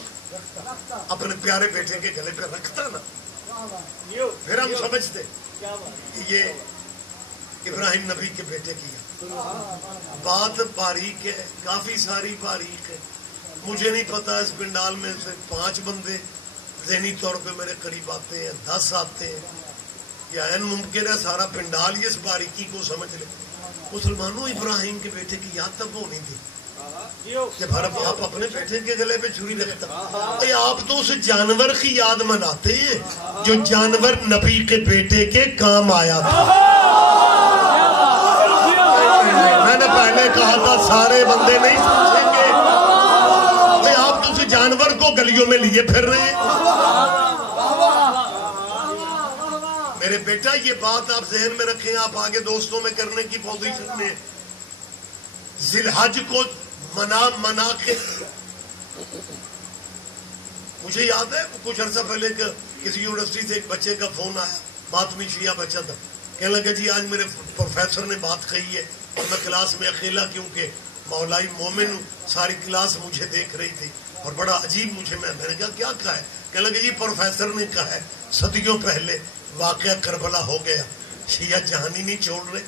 اپنے پیارے بیٹے کے گلے پہ رکھتا نا، پھر ہم سمجھتے یہ ابراہیم نبی کے بیٹے کی بات باریک ہے، کافی ساری باریک ہے. مجھے نہیں پتا اس پنڈال میں سے 5 بندے ذہنی طور پہ میرے قریب آتے ہیں، 10 آتے ہیں، یا این ممکن ہے سارا پنڈال ہی اس باریکی کو سمجھ لے. مسلمانوں ابراہیم کے بیٹے کی یاد تب ہونی تھی جب ہر باپ اپنے بیٹے کے گلے پہ چھری رکھتا. آپ تو اس جانور کی یاد مناتے ہیں جو جانور نبی کے بیٹے کے کام آیا تھا. میں نے پہلے کہا تھا سارے بندے نہیں سمجھیں گے. آپ تو اس جانور کو گلیوں میں لیے پھر رہے ہیں. میرے بیٹا یہ بات آپ ذہن میں رکھیں، آپ آگے دوستوں میں کرنے کی پوزیشن میں. ذی الحج کو منا کے مجھے یاد ہے کچھ عرصہ پہلے کسی یونیورسٹی سے ایک بچے کا فون آیا، ماتمی شیعہ بچہ تھا، کہنے لگا جی آج میرے پروفیسر نے بات کہی ہے اور میں کلاس میں اکیلا کیونکہ مولائی مومن ساری کلاس مجھے دیکھ رہی تھی اور بڑا عجیب میں نے کہا کیا کہا ہے؟ کہنے لگا جی پروفیسر نے کہا ہے صدیوں پہلے واقعہ کربلا ہو گیا، شیعہ جہانی نہیں چھوڑ رہے،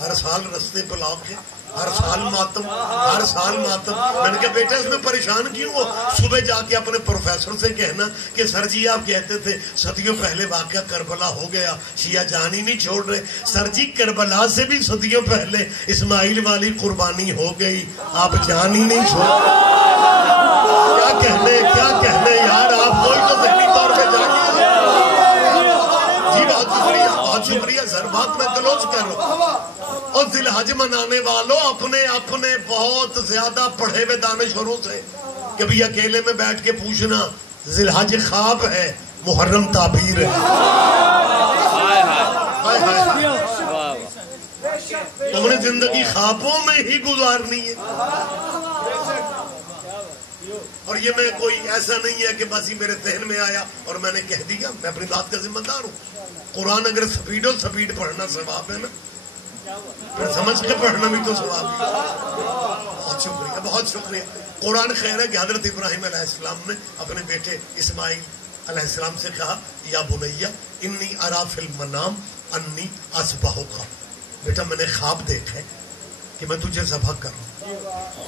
ہر سال رستے بلاؤ کے، ہر سال ماتم، ہر سال ماتم۔ میں نے کہا بیٹا اس میں پریشان کیوں ہو؟ صبح جا کے اپنے پروفیسر سے کہنا کہ سر جی آپ کہتے تھے صدیوں پہلے واقعہ کربلا ہو گیا، شیعہ جہانی نہیں چھوڑ رہے۔ سر جی کربلا سے بھی صدیوں پہلے اسماعیل والی قربانی ہو گئی، آپ جان ہی نہیں چھوڑ رہے۔ کیا کہنے یار، آپ کوئی تو ذہنی طور پہ جانیے۔ جی بہت شکریہ سر، بات میں کلوز کر رہا ہوں۔ اور ذی الحج منانے والوں اپنے بہت زیادہ پڑھے ہوئے دانشوروں سے کبھی اکیلے میں بیٹھ کے پوچھنا، ذی الحج خواب ہے، محرم تعبیر ہے۔ تم نے زندگی خوابوں میں ہی گزارنی ہے۔ اور یہ میں کوئی ایسا نہیں ہے کہ بس ہی میرے ذہن میں آیا اور میں نے کہہ دیا، میں اپنی بات کا ذمہ دار ہوں۔ قرآن اگر سپیڈ پڑھنا ثواب ہے نا، پھر سمجھ کے پڑھنا بھی تو ثواب ہے۔ بہت شکریہ۔ قرآن خیر ہے کہ حضرت ابراہیم علیہ السلام نے اپنے بیٹے اسماعیل علیہ السلام سے کہا، یا بنیہ انی ارا فی المنام انی اذبحک، بیٹا میں نے خواب دیکھا ہے کہ میں تجھے ذبح کر رہا ہوں۔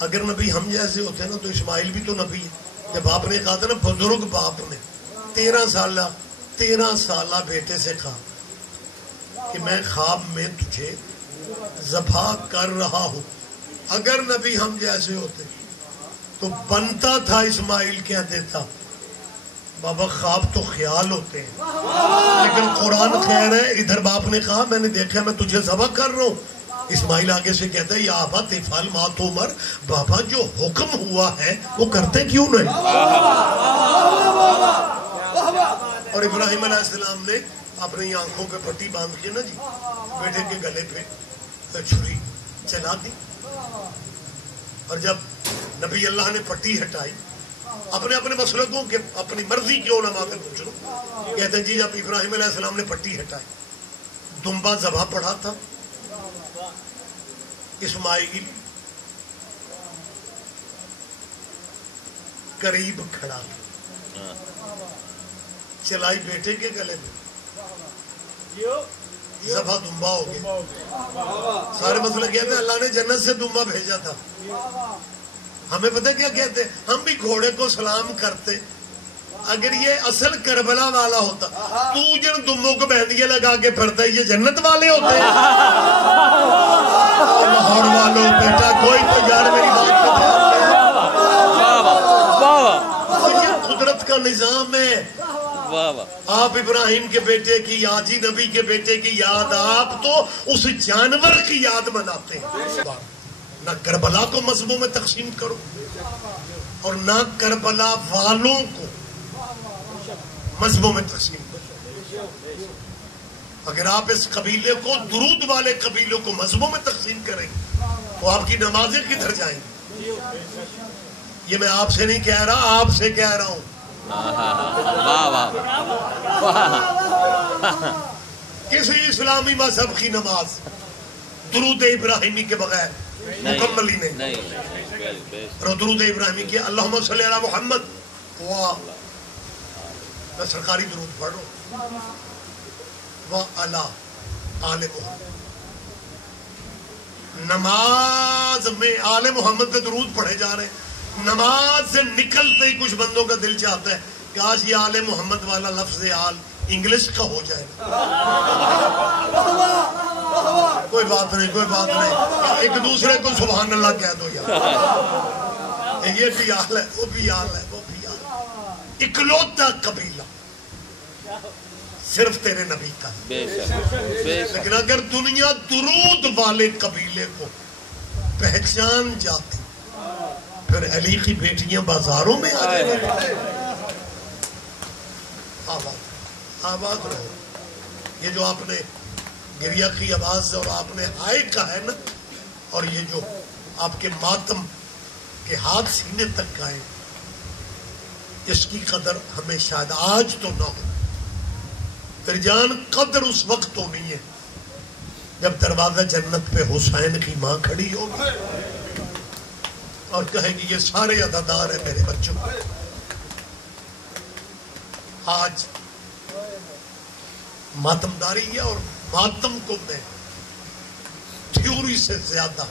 اگر نبی ہم جیسے ہوتے ہیں نا تو اسماعیل بھی تو نبی ہے۔ جب باپ نے کہا تھا نا، بزرگ باپ نے 13 سالہ بیٹے سے کہا کہ میں خواب میں تجھے ذبح کر رہا ہوں، اگر نبی ہم جیسے ہوتے تو بنتا تھا اسماعیل کہہ دیتا بابا خواب تو خیال ہوتے ہیں، لیکن قرآن خیر ہے، ادھر باپ نے کہا میں نے دیکھا میں تجھے ذبح کر رہا ہوں۔ اسماعیل آگے سے کہتا ہے یا ابا تفعل ما تؤمر، بابا جو حکم ہوا ہے وہ کرتے کیوں نہیں؟ اور ابراہیم علیہ السلام نے اپنی آنکھوں پہ پٹی باندھ کے نا جی بیٹے کے گلے پہ چھری چلا دی، اور جب نبی اللہ نے پٹی ہٹائی، اپنے مسلکوں کے اپنی مرضی کی علماء کے پوچھ لو، کہتے ہیں جی جب ابراہیم علیہ السلام نے پٹی ہٹائی، دمبا ذبح پڑا تھا، اسماعیل قریب کھڑا تھا، چلائی بیٹے کے گلے میں، ذبح دمبا ہو گیا۔ سارے مسئلہ کہتے ہیں اللہ نے جنت سے دمبا بھیجا تھا، ہمیں پتہ کیا کہتے ہیں، ہم بھی گھوڑے کو سلام کرتے، اگر یہ اصل کربلا والا ہوتا تو جن دموں کو بہندیاں لگا کے پھرتا ہے، یہ جنت والے ہوتے ہیں۔ لاہور والوں بیٹا کوئی تو یار میری بات کو یہ قدرت کا نظام ہے۔ آپ ابراہیم کے بیٹے کی یاد، جی نبی کے بیٹے کی یاد، آپ تو اس جانور کی یاد مناتے ہیں۔ نہ کربلا کو مذہبوں میں تقسیم کرو اور نہ کربلا والوں کو مذہبوں میں تقسیم کرو۔ اگر آپ اس قبیلے کو، درود والے قبیلوں کو مذہبوں میں تقسیم کریں تو آپ کی نمازیں کدھر جائیں گی؟ یہ میں آپ سے نہیں کہہ رہا، آپ سے کہہ رہا ہوں۔ کسی اسلامی مذہب کی نماز درود ابراہیمی کے بغیر مکمل ہی نہیں۔ اور درود ابراہیمی کی اللہم صلی علی محمد، میں سرکاری درود پڑھ رہا ہوں، وَعَلَىٰ آلِ محمد۔ نماز میں آل محمد پہ درود پڑھے جا رہے ہیں، نماز سے نکلتے ہی کچھ بندوں کا دل چاہتا ہے کاش یہ آل محمد والا لفظ آل انگلش کا ہو جائے۔ کوئی بات نہیں، کوئی بات نہیں، ایک دوسرے کو سبحان اللہ کہہ دو یار، یہ بھی آل ہے، وہ بھی آل ہے، وہ بھی آل ہے۔ اکلوتا قبیلہ صرف تیرے نبی کا، لیکن اگر دنیا درود والے قبیلے کو پہچان جاتی پھر علی کی بیٹیاں بازاروں میں آ جائیں۔ آباد رہو۔ یہ جو آپ نے گریہ کی آواز سے اور آپ نے ہائے کہا ہے نا، اور یہ جو آپ کے ماتم کے ہاتھ سینے تک گائے، اس کی قدر ہمیں شاید آج تو نہ ہو، پھر جان قدر اس وقت تو نہیں ہے جب دروازہ جنت پہ حسین کی ماں کھڑی ہوگی اور کہے گی یہ سارے عزادار ہیں میرے بچوں۔ آج ماتمداری ہے، اور ماتم کو میں تھیوری سے زیادہ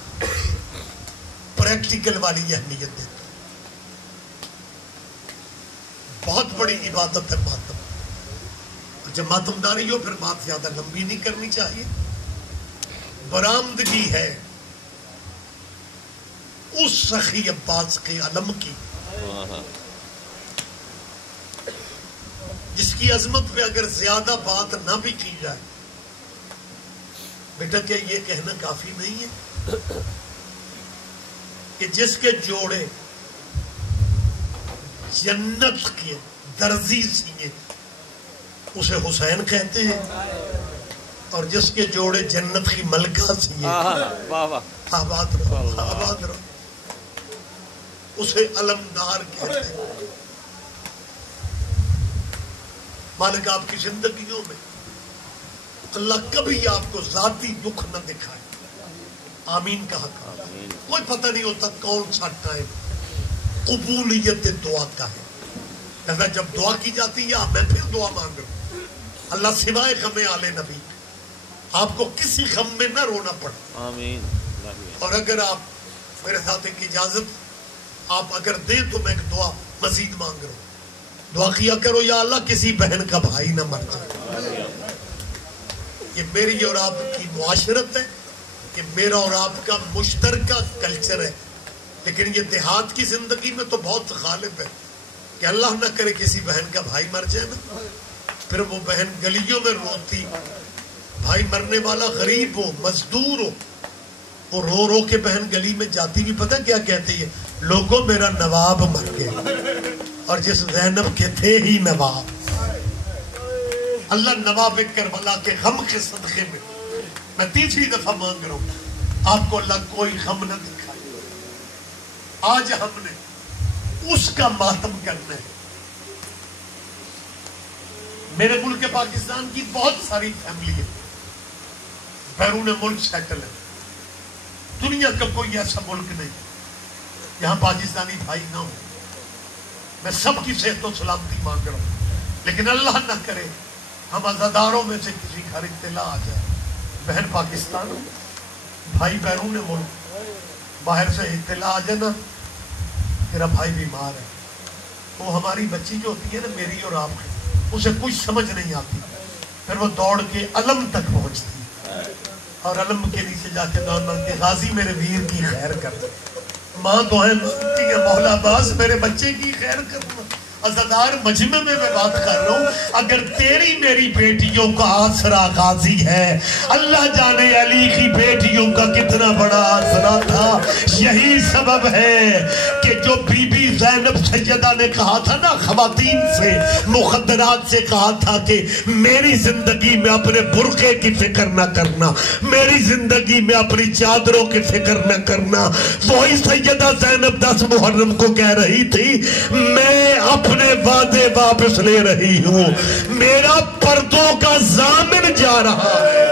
پریکٹیکل والی اہمیت دیتا ہوں۔ بہت بڑی عبادت ہے ماتم، اور جب ماتمداری ہو پھر بات زیادہ لمبی نہیں کرنی چاہیے۔ برآمدگی ہے اس سخی عباس کے علم کی جس کی عظمت پہ اگر زیادہ بات نہ بھی کی جائے، بیٹا کیا یہ کہنا کافی نہیں ہے کہ جس کے جوڑے جنت کے درزی سیے اسے حسین کہتے ہیں، اور جس کے جوڑے جنت کی ملکہ سیے آباد رہو آباد رہو اسے علمدار کہتے ہیں۔ مالک آپ کی زندگیوں میں اللہ کبھی آپ کو ذاتی دکھ نہ دکھائے، آمین کہا کرو۔ کوئی پتہ نہیں ہوتا کون سا ٹائم قبولیت دعا کا ہے، لہذا جب دعا کی جاتی ہے میں پھر دعا مانگ رہا ہوں، اللہ سوائے غم آل نبی آپ کو کسی غم میں نہ رونا پڑے، آمین۔ اور اگر آپ میرے ساتھ ایک اجازت آپ اگر دیں تو میں ایک دعا مزید مانگ رہا ہوں، دعا کیا کرو یا اللہ کسی بہن کا بھائی نہ مر جائے۔ یہ میری اور آپ کی معاشرت ہے، یہ میرا اور آپ کا مشترکہ کلچر ہے، لیکن یہ دیہات کی زندگی میں تو بہت غالب ہے کہ اللہ نہ کرے کسی بہن کا بھائی مر جائے نا، پھر وہ بہن گلیوں میں روتی، بھائی مرنے والا غریب ہو مزدور ہو، وہ رو رو کے بہن گلی میں جاتی بھی پتہ کیا کہتی ہے، لوگوں میرا نواب مر گیا، اور جس زینب کے تھے ہی نواب۔ اللہ نواب کربلا کے غم کے صدقے میں میں تیسری دفعہ مانگ رہا ہوں آپ کو اللہ کوئی غم نہ دکھائے۔ آج ہم نے اس کا ماتم کرنا ہے۔ میرے ملک پاکستان کی بہت ساری فیملی ہے بیرون ملک سیٹل ہے، دنیا کا کوئی ایسا ملک نہیں یہاں پاکستانی بھائی نہ ہو۔ میں سب کی صحت و سلامتی مانگ رہا ہوں، لیکن اللہ نہ کرے ہم عزاداروں میں سے کسی گھر اطلاع آ جائے بہن پاکستان ہو بھائی بیرون ملک، باہر سے اطلاع آ جائے نا میرا بھائی بیمار ہے، وہ ہماری بچی جو ہوتی ہے نا میری اور آپ کی، اسے کچھ سمجھ نہیں آتی، پھر وہ دوڑ کے علم تک پہنچتی اور علم کے نیچے جا کے دعا مانگتی، غازی میرے ویر کی خیر کر دے، ماں دعائیں مانگتی ہے مولا عباس میرے بچے کی خیر کرنا۔ عزادار مجمع میں بات کر رہا ہوں، اگر تیری میری بیٹیوں کا آسرا غازی ہے، اللہ جانے علی کی بیٹیوں کا کتنا بڑا آسرا تھا۔ یہی سبب ہے کہ جو بی بی زینب سیدہ نے کہا تھا نا خواتین سے مخدرات سے کہا تھا کہ میری زندگی میں اپنے برقعے کی فکر نہ کرنا، میری زندگی میں اپنی چادروں کی فکر نہ کرنا، وہی سیدہ زینب 10 محرم کو کہہ رہی تھی میں اپنے وعدے واپس لے رہی ہوں، میرا پردوں کا ضامن جا رہا ہے۔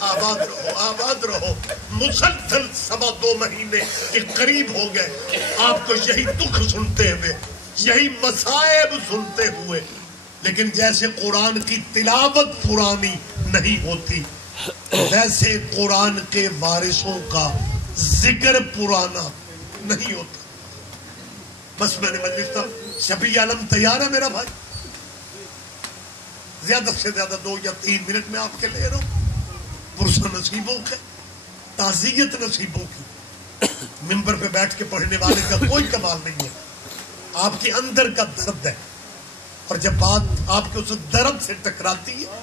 آباد رہو آباد رہو۔ مسلسل 2.25 مہینے کے قریب ہو گئے آپ کو یہی دکھ سنتے ہوئے، یہی مصائب سنتے ہوئے، لیکن جیسے قرآن کی تلاوت پرانی نہیں ہوتی ویسے قرآن کے وارثوں کا ذکر پرانا نہیں ہوتا۔ بس میں نے مجلس تھا، شفیع عالم تیار ہے میرا بھائی؟ زیادہ سے زیادہ 2 یا 3 منٹ میں آپ کے لے رہا ہوں۔ پرسہ نصیبوں کے تعزیت نصیبوں کی منبر پہ بیٹھ کے پڑھنے والے کا کوئی کمال نہیں ہے، آپ کے اندر کا درد ہے، اور جب بات آپ کے اس درد سے ٹکراتی ہے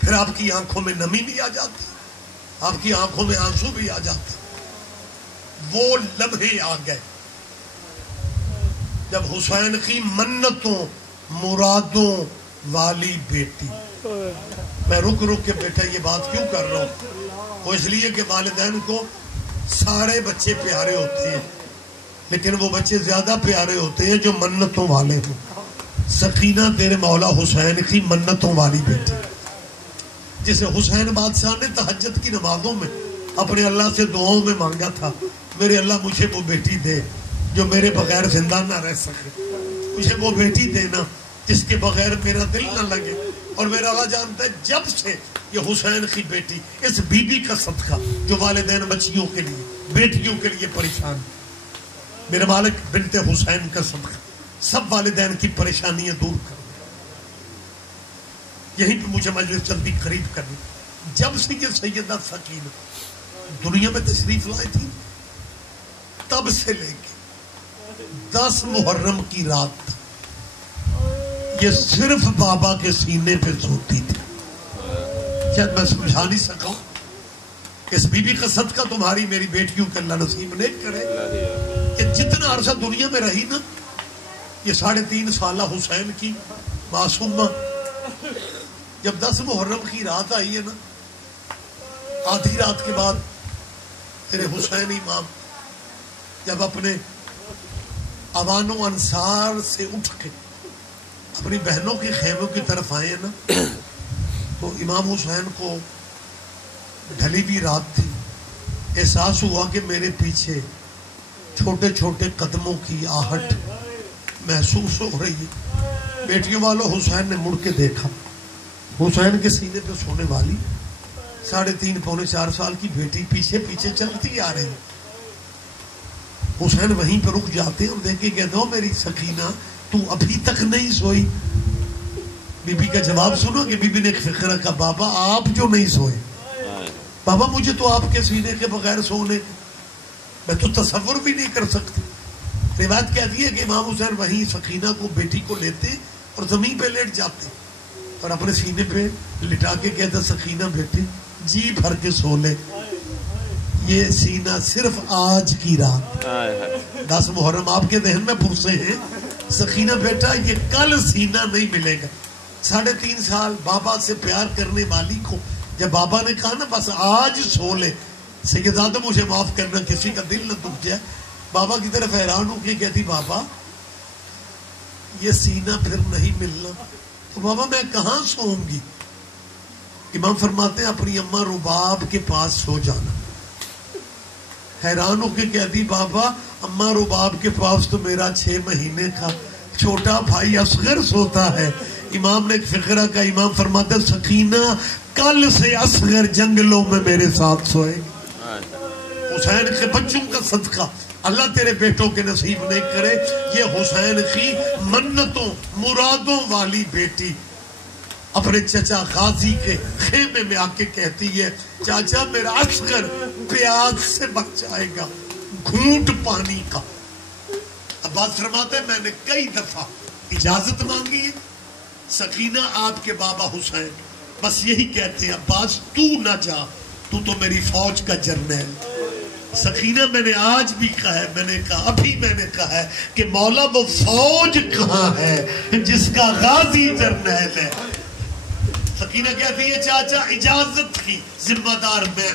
پھر آپ کی آنکھوں میں نمی بھی آ جاتی ہے، آپ کی آنکھوں میں آنسو بھی آ جاتے ہیں۔ وہ لمحے آ گئے جب حسین کی منتوں مرادوں والی بیٹی، میں رک کے بیٹا یہ بات کیوں کر رہا ہوں، وہ اس لیے کہ والدین کو سارے بچے پیارے ہوتے ہیں لیکن وہ بچے زیادہ پیارے ہوتے ہیں جو منتوں والے ہوں۔ سکینہ تیرے مولا حسین کی منتوں والی بیٹی، جسے حسین بادشاہ نے تہجد کی نمازوں میں اپنے اللہ سے دعاؤں میں مانگا تھا، میرے اللہ مجھے وہ بیٹی دے جو میرے بغیر زندہ نہ رہ سکے، مجھے وہ بیٹی دینا جس کے بغیر میرا دل نہ لگے. اور میرا اللہ جانتا ہے جب سے یہ حسین کی بیٹی اس بی بی کا صدقہ جو والدین بچیوں کے لیے بیٹیوں کے لیے پریشان, میرے مالک بنت حسین کا صدقہ سب والدین کی پریشانیاں دور کر. یہیں پہ مجھے مجلس جلدی قریب کرنی. جب سے یہ سیدہ سکینہ دنیا میں تشریف لائی تھی تب سے لے کے 10 محرم کی رات یہ صرف بابا کے سینے پہ سوتی تھی. شاید میں سمجھا نہیں سکا ہوں. اس بی بی کا صدقہ تمہاری میری بیٹیوں کے اللہ نصیب نہیں کرے کہ جتنا عرصہ دنیا میں رہی نا یہ 3.5 سالہ حسین کی معصومہ جب 10 محرم کی رات آئی ہے نا, آدھی رات کے بعد تیرے حسین امام جب اپنے اوان و انصار سے اٹھ کے اپنی بہنوں کے خیموں کی طرف آئے نا تو امام حسین کو ڈھلی بھی رات تھی. احساس ہوا کہ میرے پیچھے چھوٹے چھوٹے قدموں کی آہٹ محسوس ہو رہی ہے. بیٹیوں والوں حسین نے مڑ کے دیکھا, حسین کے سینے پہ سونے والی 3.5 پونے 4 سال کی بیٹی پیچھے پیچھے چلتی آ رہی. حسین وہیں پہ رک جاتے اور دیکھے کہتے ہو میری سکینہ تو ابھی تک نہیں سوئی. بی بی کا جواب سنو کہ بی بی نے ایک فقرہ کہا بابا آپ جو نہیں سوئے, بابا مجھے تو آپ کے سینے کے بغیر سونے میں تو تصور بھی نہیں کر سکتی. روایت کہتی ہے کہ امام حسین وہیں سکینہ کو بیٹی کو لیتے اور زمین پہ لیٹ جاتے اور اپنے سینے پہ لٹا کے کہتے سکینہ بیٹی جی بھر کے سو لے, یہ سینہ صرف آج کی رات 10 محرم آپ کے ذہن میں پرسے ہیں. سکینہ بیٹا یہ کل سینہ نہیں ملے گا. 3.5 سال بابا سے پیار کرنے والی کو جب بابا نے کہا نا بس آج سو لے, سیدزادہ مجھے معاف کرنا کسی کا دل نہ دکھ جائے, بابا کی طرف حیران ہو کے کہتی بابا یہ سینہ پھر نہیں ملنا تو بابا میں کہاں سوؤں گی. امام فرماتے ہیں اپنی اماں رباب کے پاس سو جانا. حیران ہو کے کہتی بابا اماں رباب کے پاس تو میرا 6 مہینے کا چھوٹا بھائی اصغر سوتا ہے. امام نے ایک فقرہ کا, امام فرماتے ہیں سکینہ کل سے اصغر جنگلوں میں میرے ساتھ سوئے. حسین کے بچوں کا صدقہ اللہ تیرے بیٹوں کے نصیب نہیں کرے. یہ حسین کی منتوں مرادوں والی بیٹی اپنے چچا غازی کے خیمے میں آ کے کہتی ہے چاچا میرا اصغر پیاس سے بچ جائے گا گھونٹ پانی کا. عباس فرماتے ہیں میں نے کئی دفعہ اجازت مانگی ہے. سکینہ آپ کے بابا حسین بس یہی کہتے ہیں عباس تو نہ جا, تو میری فوج کا جرنیل. سکینہ میں نے آج بھی کہا ہے, میں نے کہا ابھی میں نے کہا ہے کہ مولا وہ فوج کہاں ہے جس کا غازی جرنیل ہے. سکینہ کہتی ہے چاچا اجازت کی ذمہ دار میں,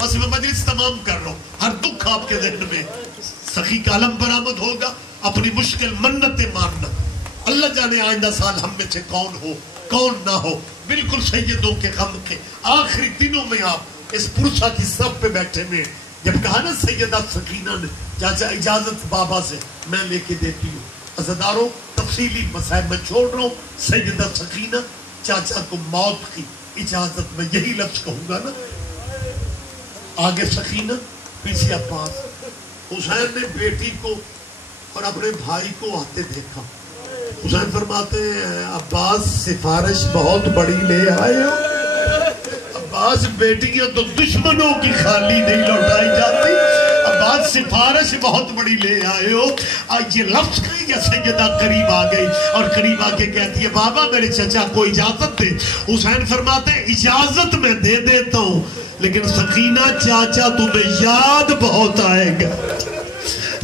بس میں مجلس تمام کر رہا ہوں. ہر دکھ آپ کے ذہن میں سخی کا علم برآمد ہوگا. اپنی مشکل منتیں ماننا. اللہ جانے آئندہ سال ہم میں سے کون ہو کون نہ ہو. بالکل سیدوں کے غم کے آخری دنوں میں آپ اس پرسا کی صف پہ بیٹھے میں جب کہا نا سیدہ سکینہ نے چاچا اجازت بابا سے میں لے کے دیتی ہوں. عزیزارو تفصیلی مسائل میں چھوڑ رہا ہوں. سیدہ سکینہ چاچا کو موت کی اجازت میں یہی لفظ کہوں گا نا. آگے سکینہ پیچھے عباس. حسین نے بیٹی کو اور اپنے بھائی کو آتے دیکھا. حسین فرماتے ہیں عباس سفارش بہت بڑی لے آئے ہو. عباس بیٹیاں تو دشمنوں کی خالی نہیں لوٹائی جاتی. عباس سفارش بہت بڑی لے آئے ہو. آج یہ لفظ کہیں یا سیدہ قریب آ گئی اور قریب آ کے کہتی ہے بابا میرے چچا کو اجازت دے. حسین فرماتے ہیں اجازت میں دے دیتا ہوں لیکن سکینہ چاچا تمہیں یاد بہت آئے گا.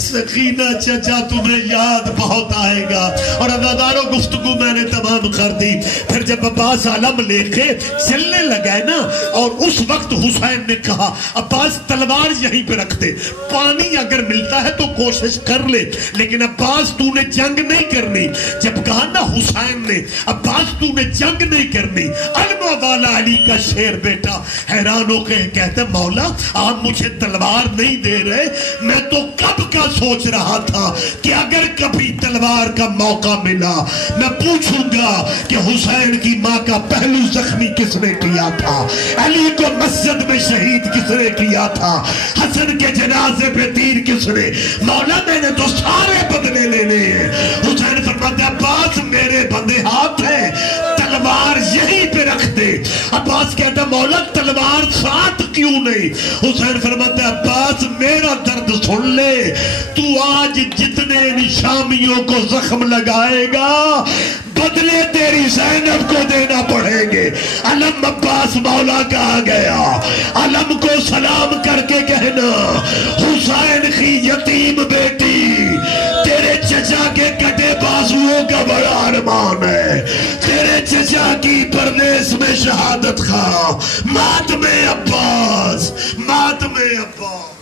سکینہ چچا تمہیں یاد بہت آئے گا. اور عزیزانو گفتگو میں نے تمام کر دی. پھر جب عباس علم لے کے چلنے لگے نا اور اس وقت حسین نے کہا عباس تلوار یہیں پہ رکھ دے, پانی اگر ملتا ہے تو کوشش کر لے لیکن عباس تو نے جنگ نہیں کرنی. جب کہا نا حسین نے عباس تو نے جنگ نہیں کرنی, علم والا علی کا شیر بیٹا حیران ہو کے کہتے مولا آپ مجھے تلوار نہیں دے رہے, میں تو کب کا سوچ رہا تھا کہ اگر کبھی تلوار کا موقع ملا میں پوچھوں گا کہ حسین کی ماں کا پہلو زخمی کس نے کیا تھا، علی کو مسجد میں شہید کس نے کیا تھا، حسن کے جنازے پہ تیر کس نے، مولا میں نے تو سارے بدلے لینے ہیں۔ حسین فرماتا ہے عباس میرے بندے ہاتھ ہیں، تلوار یہیں پہ رکھ دے۔ عباس کہتا ہے مولا تلوار ساتھ کیوں نہیں؟ حسین فرماتا ہے عباس میرا درد سن لے، تو آج جتنے شامیوں کو زخم لگائے گا بدلے تیری زینب کو دینا پڑیں گے۔ علم عباس مولا کا آ گیا، علم کو سلام کر کے کہنا حسین کی یتیم بیٹی تیرے چچا کے کٹے بازوؤں کا بڑا ارمان ہے، تیرے چچا کی پردیس میں شہادت خواہ، ماتم عباس، ماتم عباس۔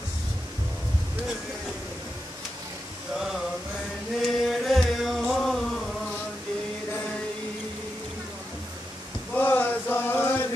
بازار